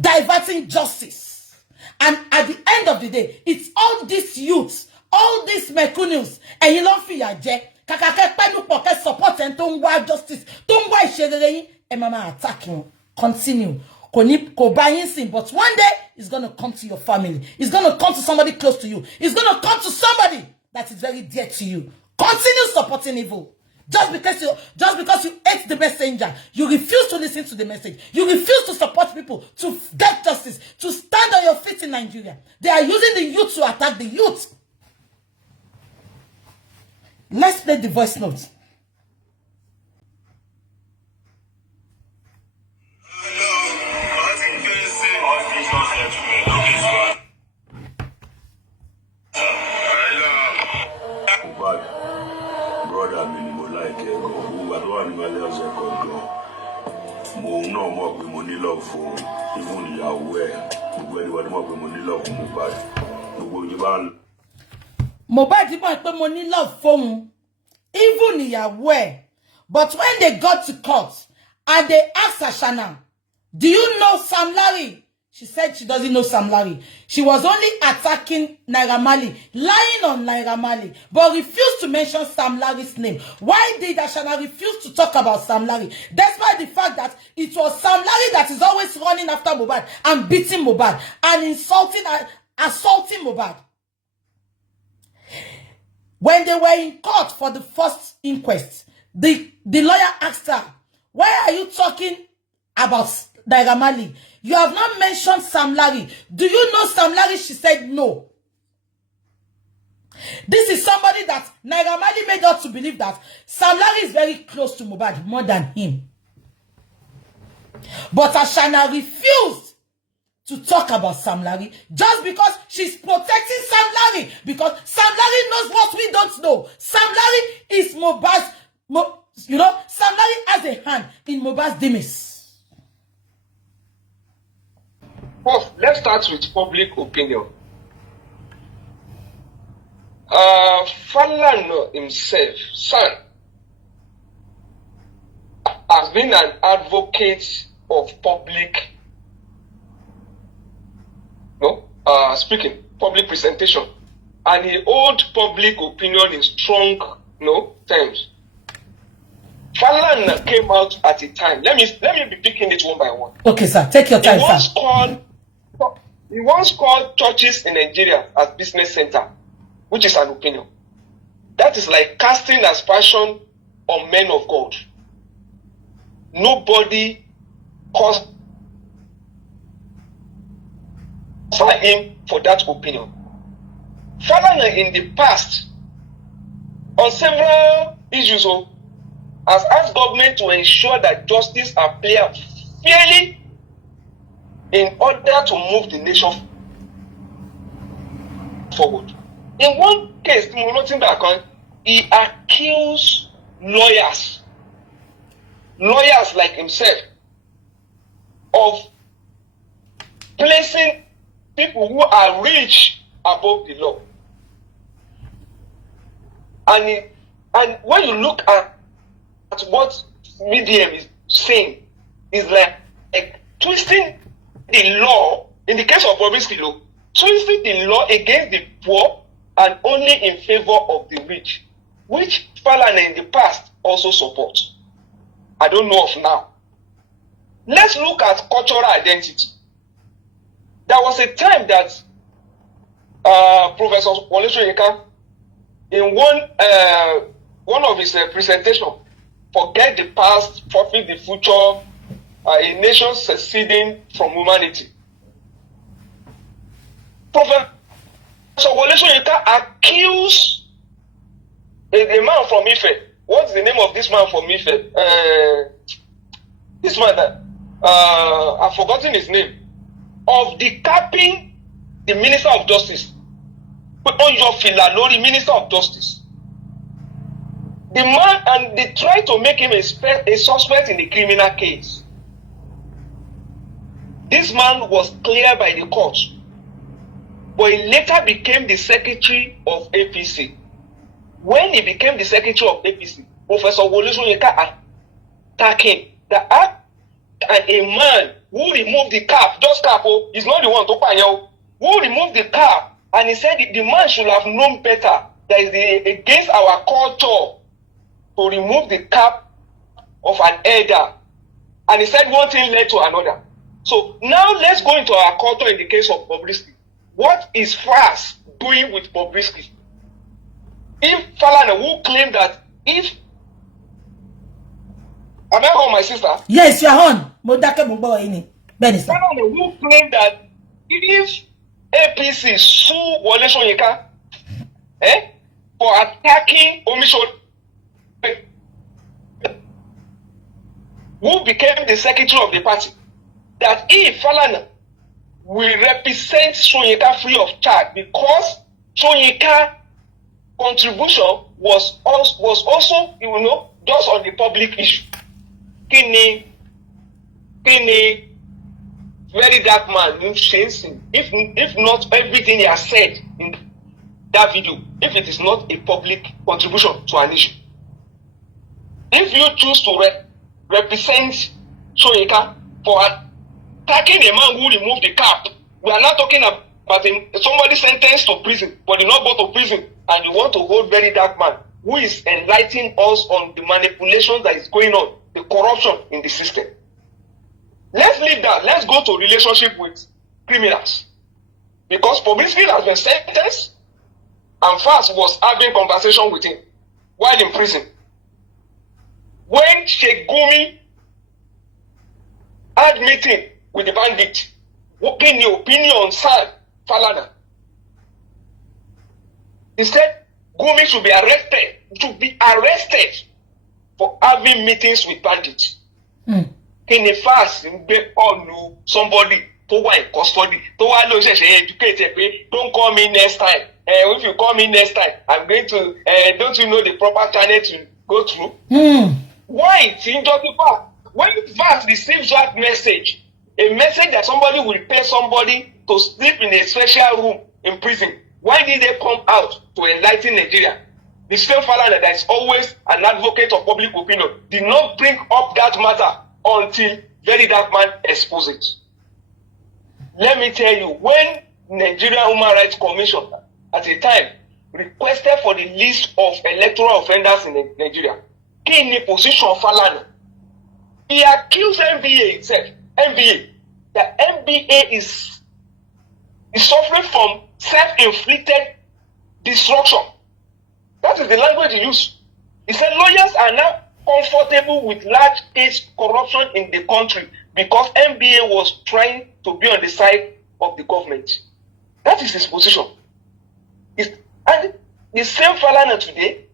diverting justice. And at the end of the day, it's all these youths, all these mecunials, and you don't feel kakake support and don't want justice, don't want share and mama attacking. Continue. But one day, it's going to come to your family. It's going to come to somebody close to you. It's going to come to somebody that is very dear to you. Continue supporting evil. Just because you hate the messenger, you refuse to listen to the message. You refuse to support people to get justice, to stand on your feet in Nigeria. They are using the youth to attack the youth. Let's play the voice notes. Mohbad didn't put money love phone, even ìyàwó. But when they got to court and they asked Ashana, do you know Samlarry? She said she doesn't know Samlarry. She was only attacking Naira Marley, lying on Naira Marley, but refused to mention Samlarry's name. Why did Ashana refuse to talk about Samlarry? Despite the fact that it was Samlarry that is always running after Mohbad and beating Mohbad and insulting and assaulting Mohbad. When they were in court for the first inquest, the lawyer asked her, why are you talking about Naira Marley? You have not mentioned Samlarry. Do you know Samlarry? She said no. This is somebody that Naira Marley made us to believe that Samlarry is very close to Mohbad, more than him. But Ashana refused to talk about Samlarry just because she's protecting Samlarry. Because Samlarry knows what we don't know. Samlarry is Mohbad's, Samlarry has a hand in Mohbad's demise. First, let's start with public opinion. Falana himself, son, has been an advocate of public public presentation, and he holds public opinion in strong terms. Falana came out at a time. Let me be picking it one by one. Okay, sir. Take your time, sir. He once called churches in Nigeria as business center, which is an opinion. That is like casting aspersion on men of God. Nobody caused him for that opinion. Falana in the past, on several issues, has asked government to ensure that justice are played fairly in order to move the nation forward. In one case, he accused lawyers like himself, of placing people who are rich above the law. And when you look at what medium is saying, is like twisting the law, in the case of Bobrisky law, twisting the law against the poor and only in favor of the rich, which Falana in the past also supports. I don't know of now. Let's look at cultural identity. There was a time that Professor Wole Soyinka, in one of his presentations, forget the past, forfeit the future, a nation seceding from humanity. Professor Wole Soyinka accused a man from Ife. What's the name of this man from Ife? This man, I've forgotten his name, of decapping the Minister of Justice. On your Filalori, Minister of Justice. The man, and they tried to make him a suspect in the criminal case. This man was cleared by the court, but he later became the secretary of APC. When he became the secretary of APC, Professor Wole Soyinka attacked him. And a man who removed the cap, just cap, he's not the one to pay, who removed the cap, and he said the man should have known better that is against our culture to remove the cap of an elder. And he said one thing led to another. So now let's go into our culture in the case of Bobrisky. What is FAS doing with Bobrisky? If Falana, who claimed that if... Am I on, my sister? Yes, you're on. Falana, who claimed that if APC sue Wole Soyinka for attacking Omisho, who became the secretary of the party, that if Falana will represent Soyinka free of charge because Soyinka contribution was also, just on the public issue. Kini, very dark man, if not everything he has said in that video, if it is not a public contribution to an issue. If you choose to represent Soyinka for attacking a man who removed the cap, we are not talking about somebody sentenced to prison, but you not go to prison, and you want to hold very dark man who is enlightening us on the manipulation that is going on, the corruption in the system. Let's leave that. Let's go to relationship with criminals. Because Bobrisky has been sentenced, and FAS was having conversation with him while in prison. When Sheikh Gumi had meeting with the bandit, in the opinion on Falana, he said Gumi should be arrested for having meetings with bandits. Can the fast on somebody to in custody, to educate, don't call me next time. If you call me next time, I'm going to don't you know the proper channel to go through? Why it's injustified? When fast receives that message, a message that somebody will pay somebody to sleep in a special room in prison, why did they come out to enlighten Nigeria? The same Falana that is always an advocate of public opinion did not bring up that matter until very dark man exposed it. Let me tell you, when Nigerian Human Rights Commission at a time requested for the list of electoral offenders in Nigeria, in the position of Falana, he accused NBA itself, that NBA is suffering from self-inflicted destruction. That is the language he used. He said lawyers are now comfortable with large case corruption in the country because NBA was trying to be on the side of the government. That is his position. And the same Falana today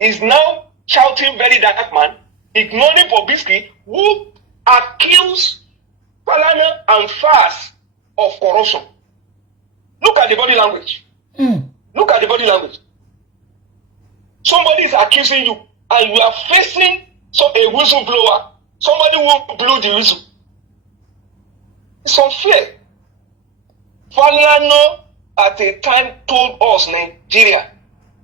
is now shouting very dark man, ignoring Bobrisky, who accused Falana and FAS of corruption. Look at the body language. Look at the body language. Somebody is accusing you, and you are facing a whistleblower, somebody who blew the whistle. It's unfair. Falana at a time told us, Nigeria,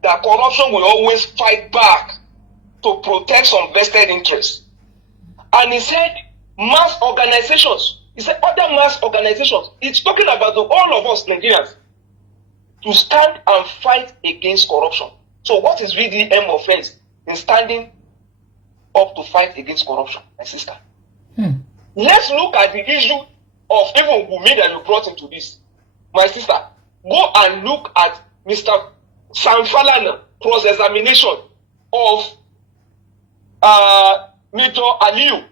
that corruption will always fight back to protect some vested interests. And he said, mass organizations. He said, other mass organizations. It's talking about all of us Nigerians to stand and fight against corruption. So what is really the aim offense in standing up to fight against corruption, my sister? Let's look at the issue of even Wunmi that you brought into this. My sister, go and look at Mr. Sam Falana cross-examination of Major Aliyu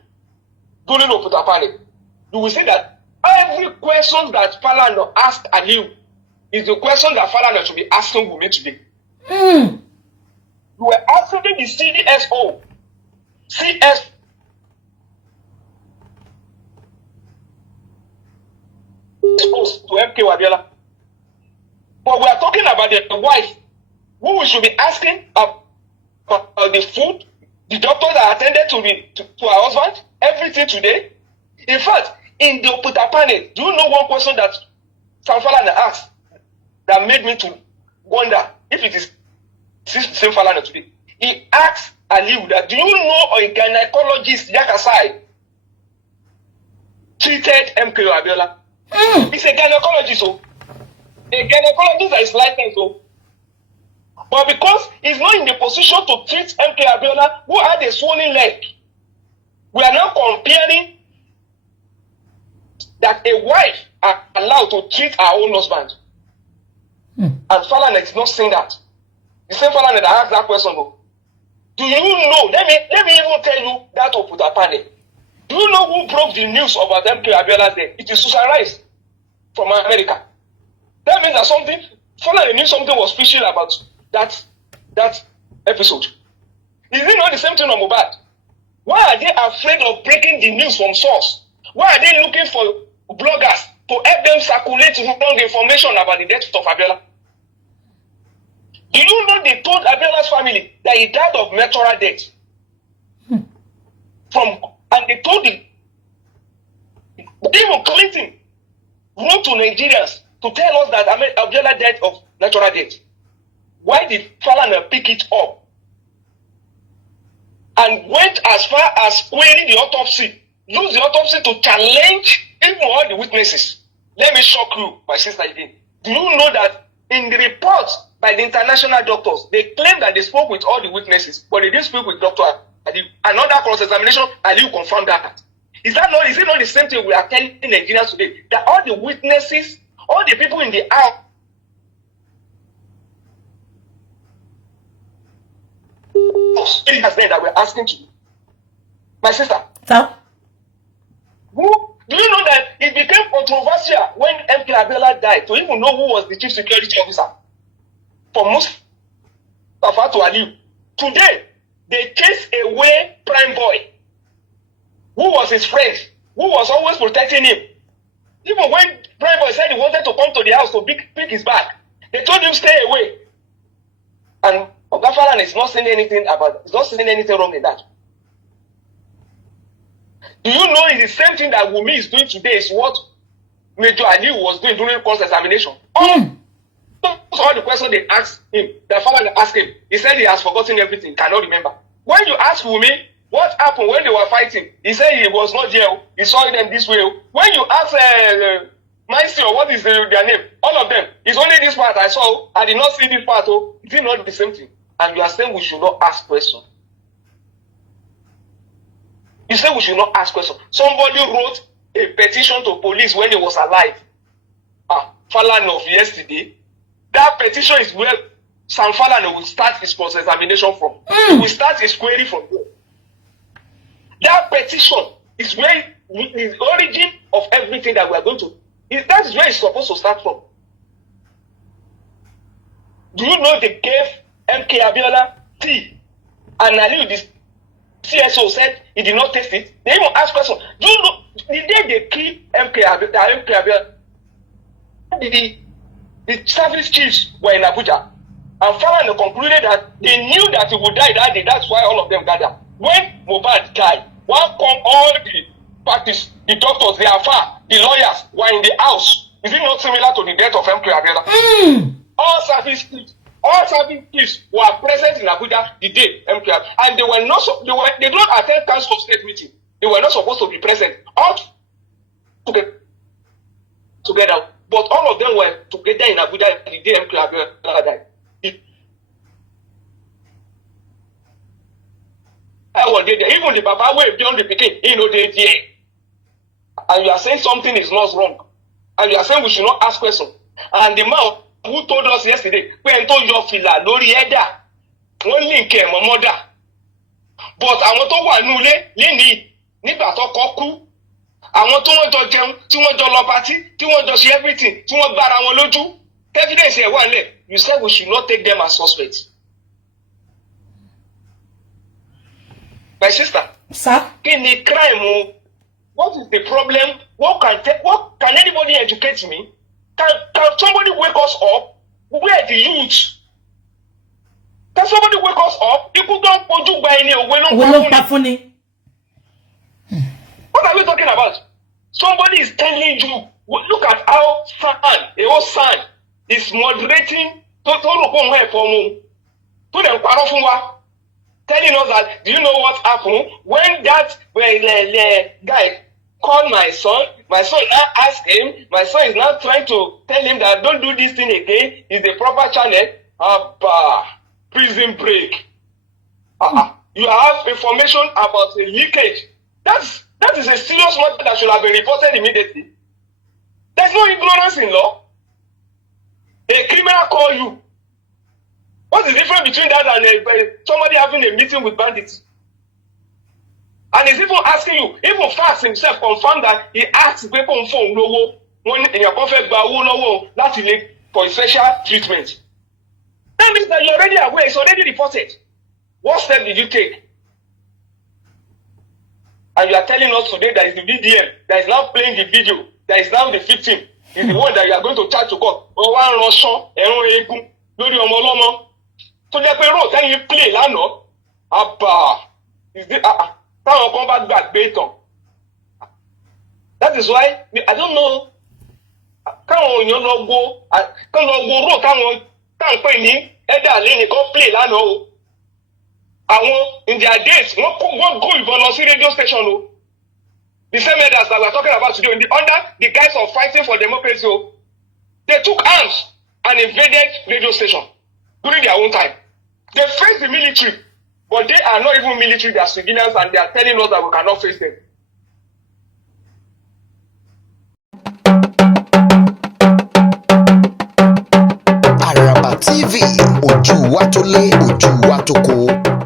during Oputapare. You will see that every question that Falana asked Aliyu, is the question that Falana should be asking Wunmi today. Mm. You were asking the CDSO, CS to MK Abiola. But we are talking about the wife, who we should be asking about the food, the doctor that attended to her husband, everything today. In fact, in the Oputa panel, do you know one question that Falana asked that made me to wonder if it is the same Falana today? He asked Aliu that, do you know a gynecologist, Yakasai, treated MK Abiola? He's a gynecologist, so a gynecologist that is licensed, so. But because he's not in the position to treat MK Abiola, who had a swollen leg, we are now comparing that a wife are allowed to treat her own husband. And Falana is not saying that. The same Falana that asked that question, though. Do you know? Let me even tell you that Oputa panel. Do you know who broke the news about MK Abiola's death? It is Susan Rice from America. That means that something, Falana knew something was fishy about that episode. Is it not the same thing on Mohbad? Why are they afraid of breaking the news from source? Why are they looking for bloggers to help them circulate wrong information about the death of Abiola? Do you know they told Abiola's family that he died of natural death? And they told him, even Clinton wrote to Nigerians to tell us that Abiola died of natural death. Why did Falana pick it up and went as far as querying the autopsy, use the autopsy to challenge even all the witnesses? Let me shock you, my sister again. Do you know that in the report by the international doctors, they claim that they spoke with all the witnesses, but they didn't speak with Dr. Aliu? Another cross-examination, Aliu confirmed that. Is it not the same thing we are telling Nigerians today? That all the witnesses, all the people in the house, that we're asking to you. My sister. So? Do you know that it became controversial when MK Abiola died to even know who was the chief security officer for Mustafa to Aliu? Today, they chased away Prime Boy, who was his friend, who was always protecting him. Even when Prime Boy said he wanted to come to the house to pick his bag, they told him stay away. And Oga Falana is not saying anything wrong in that. Do you know it's the same thing that Wunmi is doing today is what Major Aliu was doing during cross-examination? All the questions they asked him, the Falana asked him, he said he has forgotten everything, cannot remember. When you ask Wunmi what happened when they were fighting, he said he was not there, he saw them this way. When you ask Maisi or what is their name, all of them, it's only this part I saw, I did not see this part, it's not the same thing. And you are saying we should not ask questions. You say we should not ask questions. Somebody wrote a petition to police when he was alive. Falana of yesterday. That petition is where Sam Falana will start his cross-examination from. He will start his query from there. That petition is where the origin of everything that we are going to. That is where it's supposed to start from. Do you know they gave MK Abiola tea? And Aliu, the CSO, said he did not taste it. They even asked questions. Do you know the day they killed MK Abiola, the service chiefs were in Abuja, and Falana concluded that they knew that he would die that day. That's why all of them gathered. When Mohbad died, all the parties, the doctors, the AFA, the lawyers were in the house. Is it not similar to the death of MK Abiola? All service chiefs were present in Abuja the day MK Abiola, and they did not attend council state meeting. They were not supposed to be present. All together. But all of them were together in Abuja the day MK Abiola died. Even the Baba way beyond the picking, they there. And you are saying something is not wrong. And you are saying we should not ask questions. And the man who told us yesterday, when told your fila, Lori Eda, one link came, my mother. But I want to go and Lini, Nibato Koku. I want to jẹun, tí wọ́n jọ lọ party, tí wọ́n jọ ṣe everything, tí wọ́n gbára wọn lójú. Evidence here, one leg. You said we should not take them as suspects. My sister. Sir? In a crime, what is the problem? What can anybody educate me? Can somebody wake us up? Where are the youth? Can somebody wake us up? People don't put you by any way. What are we talking about? Somebody is telling you, look at how a whole sand is moderating telling us that, do you know what happened? When that guy called my son now asked him, my son is now trying to tell him that don't do this thing again, it's the proper channel. Prison break. You have information about a leakage. That is a serious matter that should have been reported immediately. There's no ignorance in law. A criminal call you. What's the difference between that and somebody having a meeting with bandits? And he's even asking you, even Fax himself confirmed that he asked people on phone lowo when in your perfect lowo that you need for special treatment. That means that you're already aware, it's already reported. What step did you take? And you are telling us today that is the VDM that is now playing the video, that is now the victim, is the one that you are going to charge to court. So the people tell you play lano. Is the that is why I don't know. Play lano. In their days, won't go even on radio station. The same leaders that we're talking about today, under the guise of fighting for democracy, they took arms and invaded radio station during their own time. They faced the military, but they are not even military, they are civilians, and they are telling us that we cannot face them. Araba TV, ojú wa tó lé, ojú wa tó kó.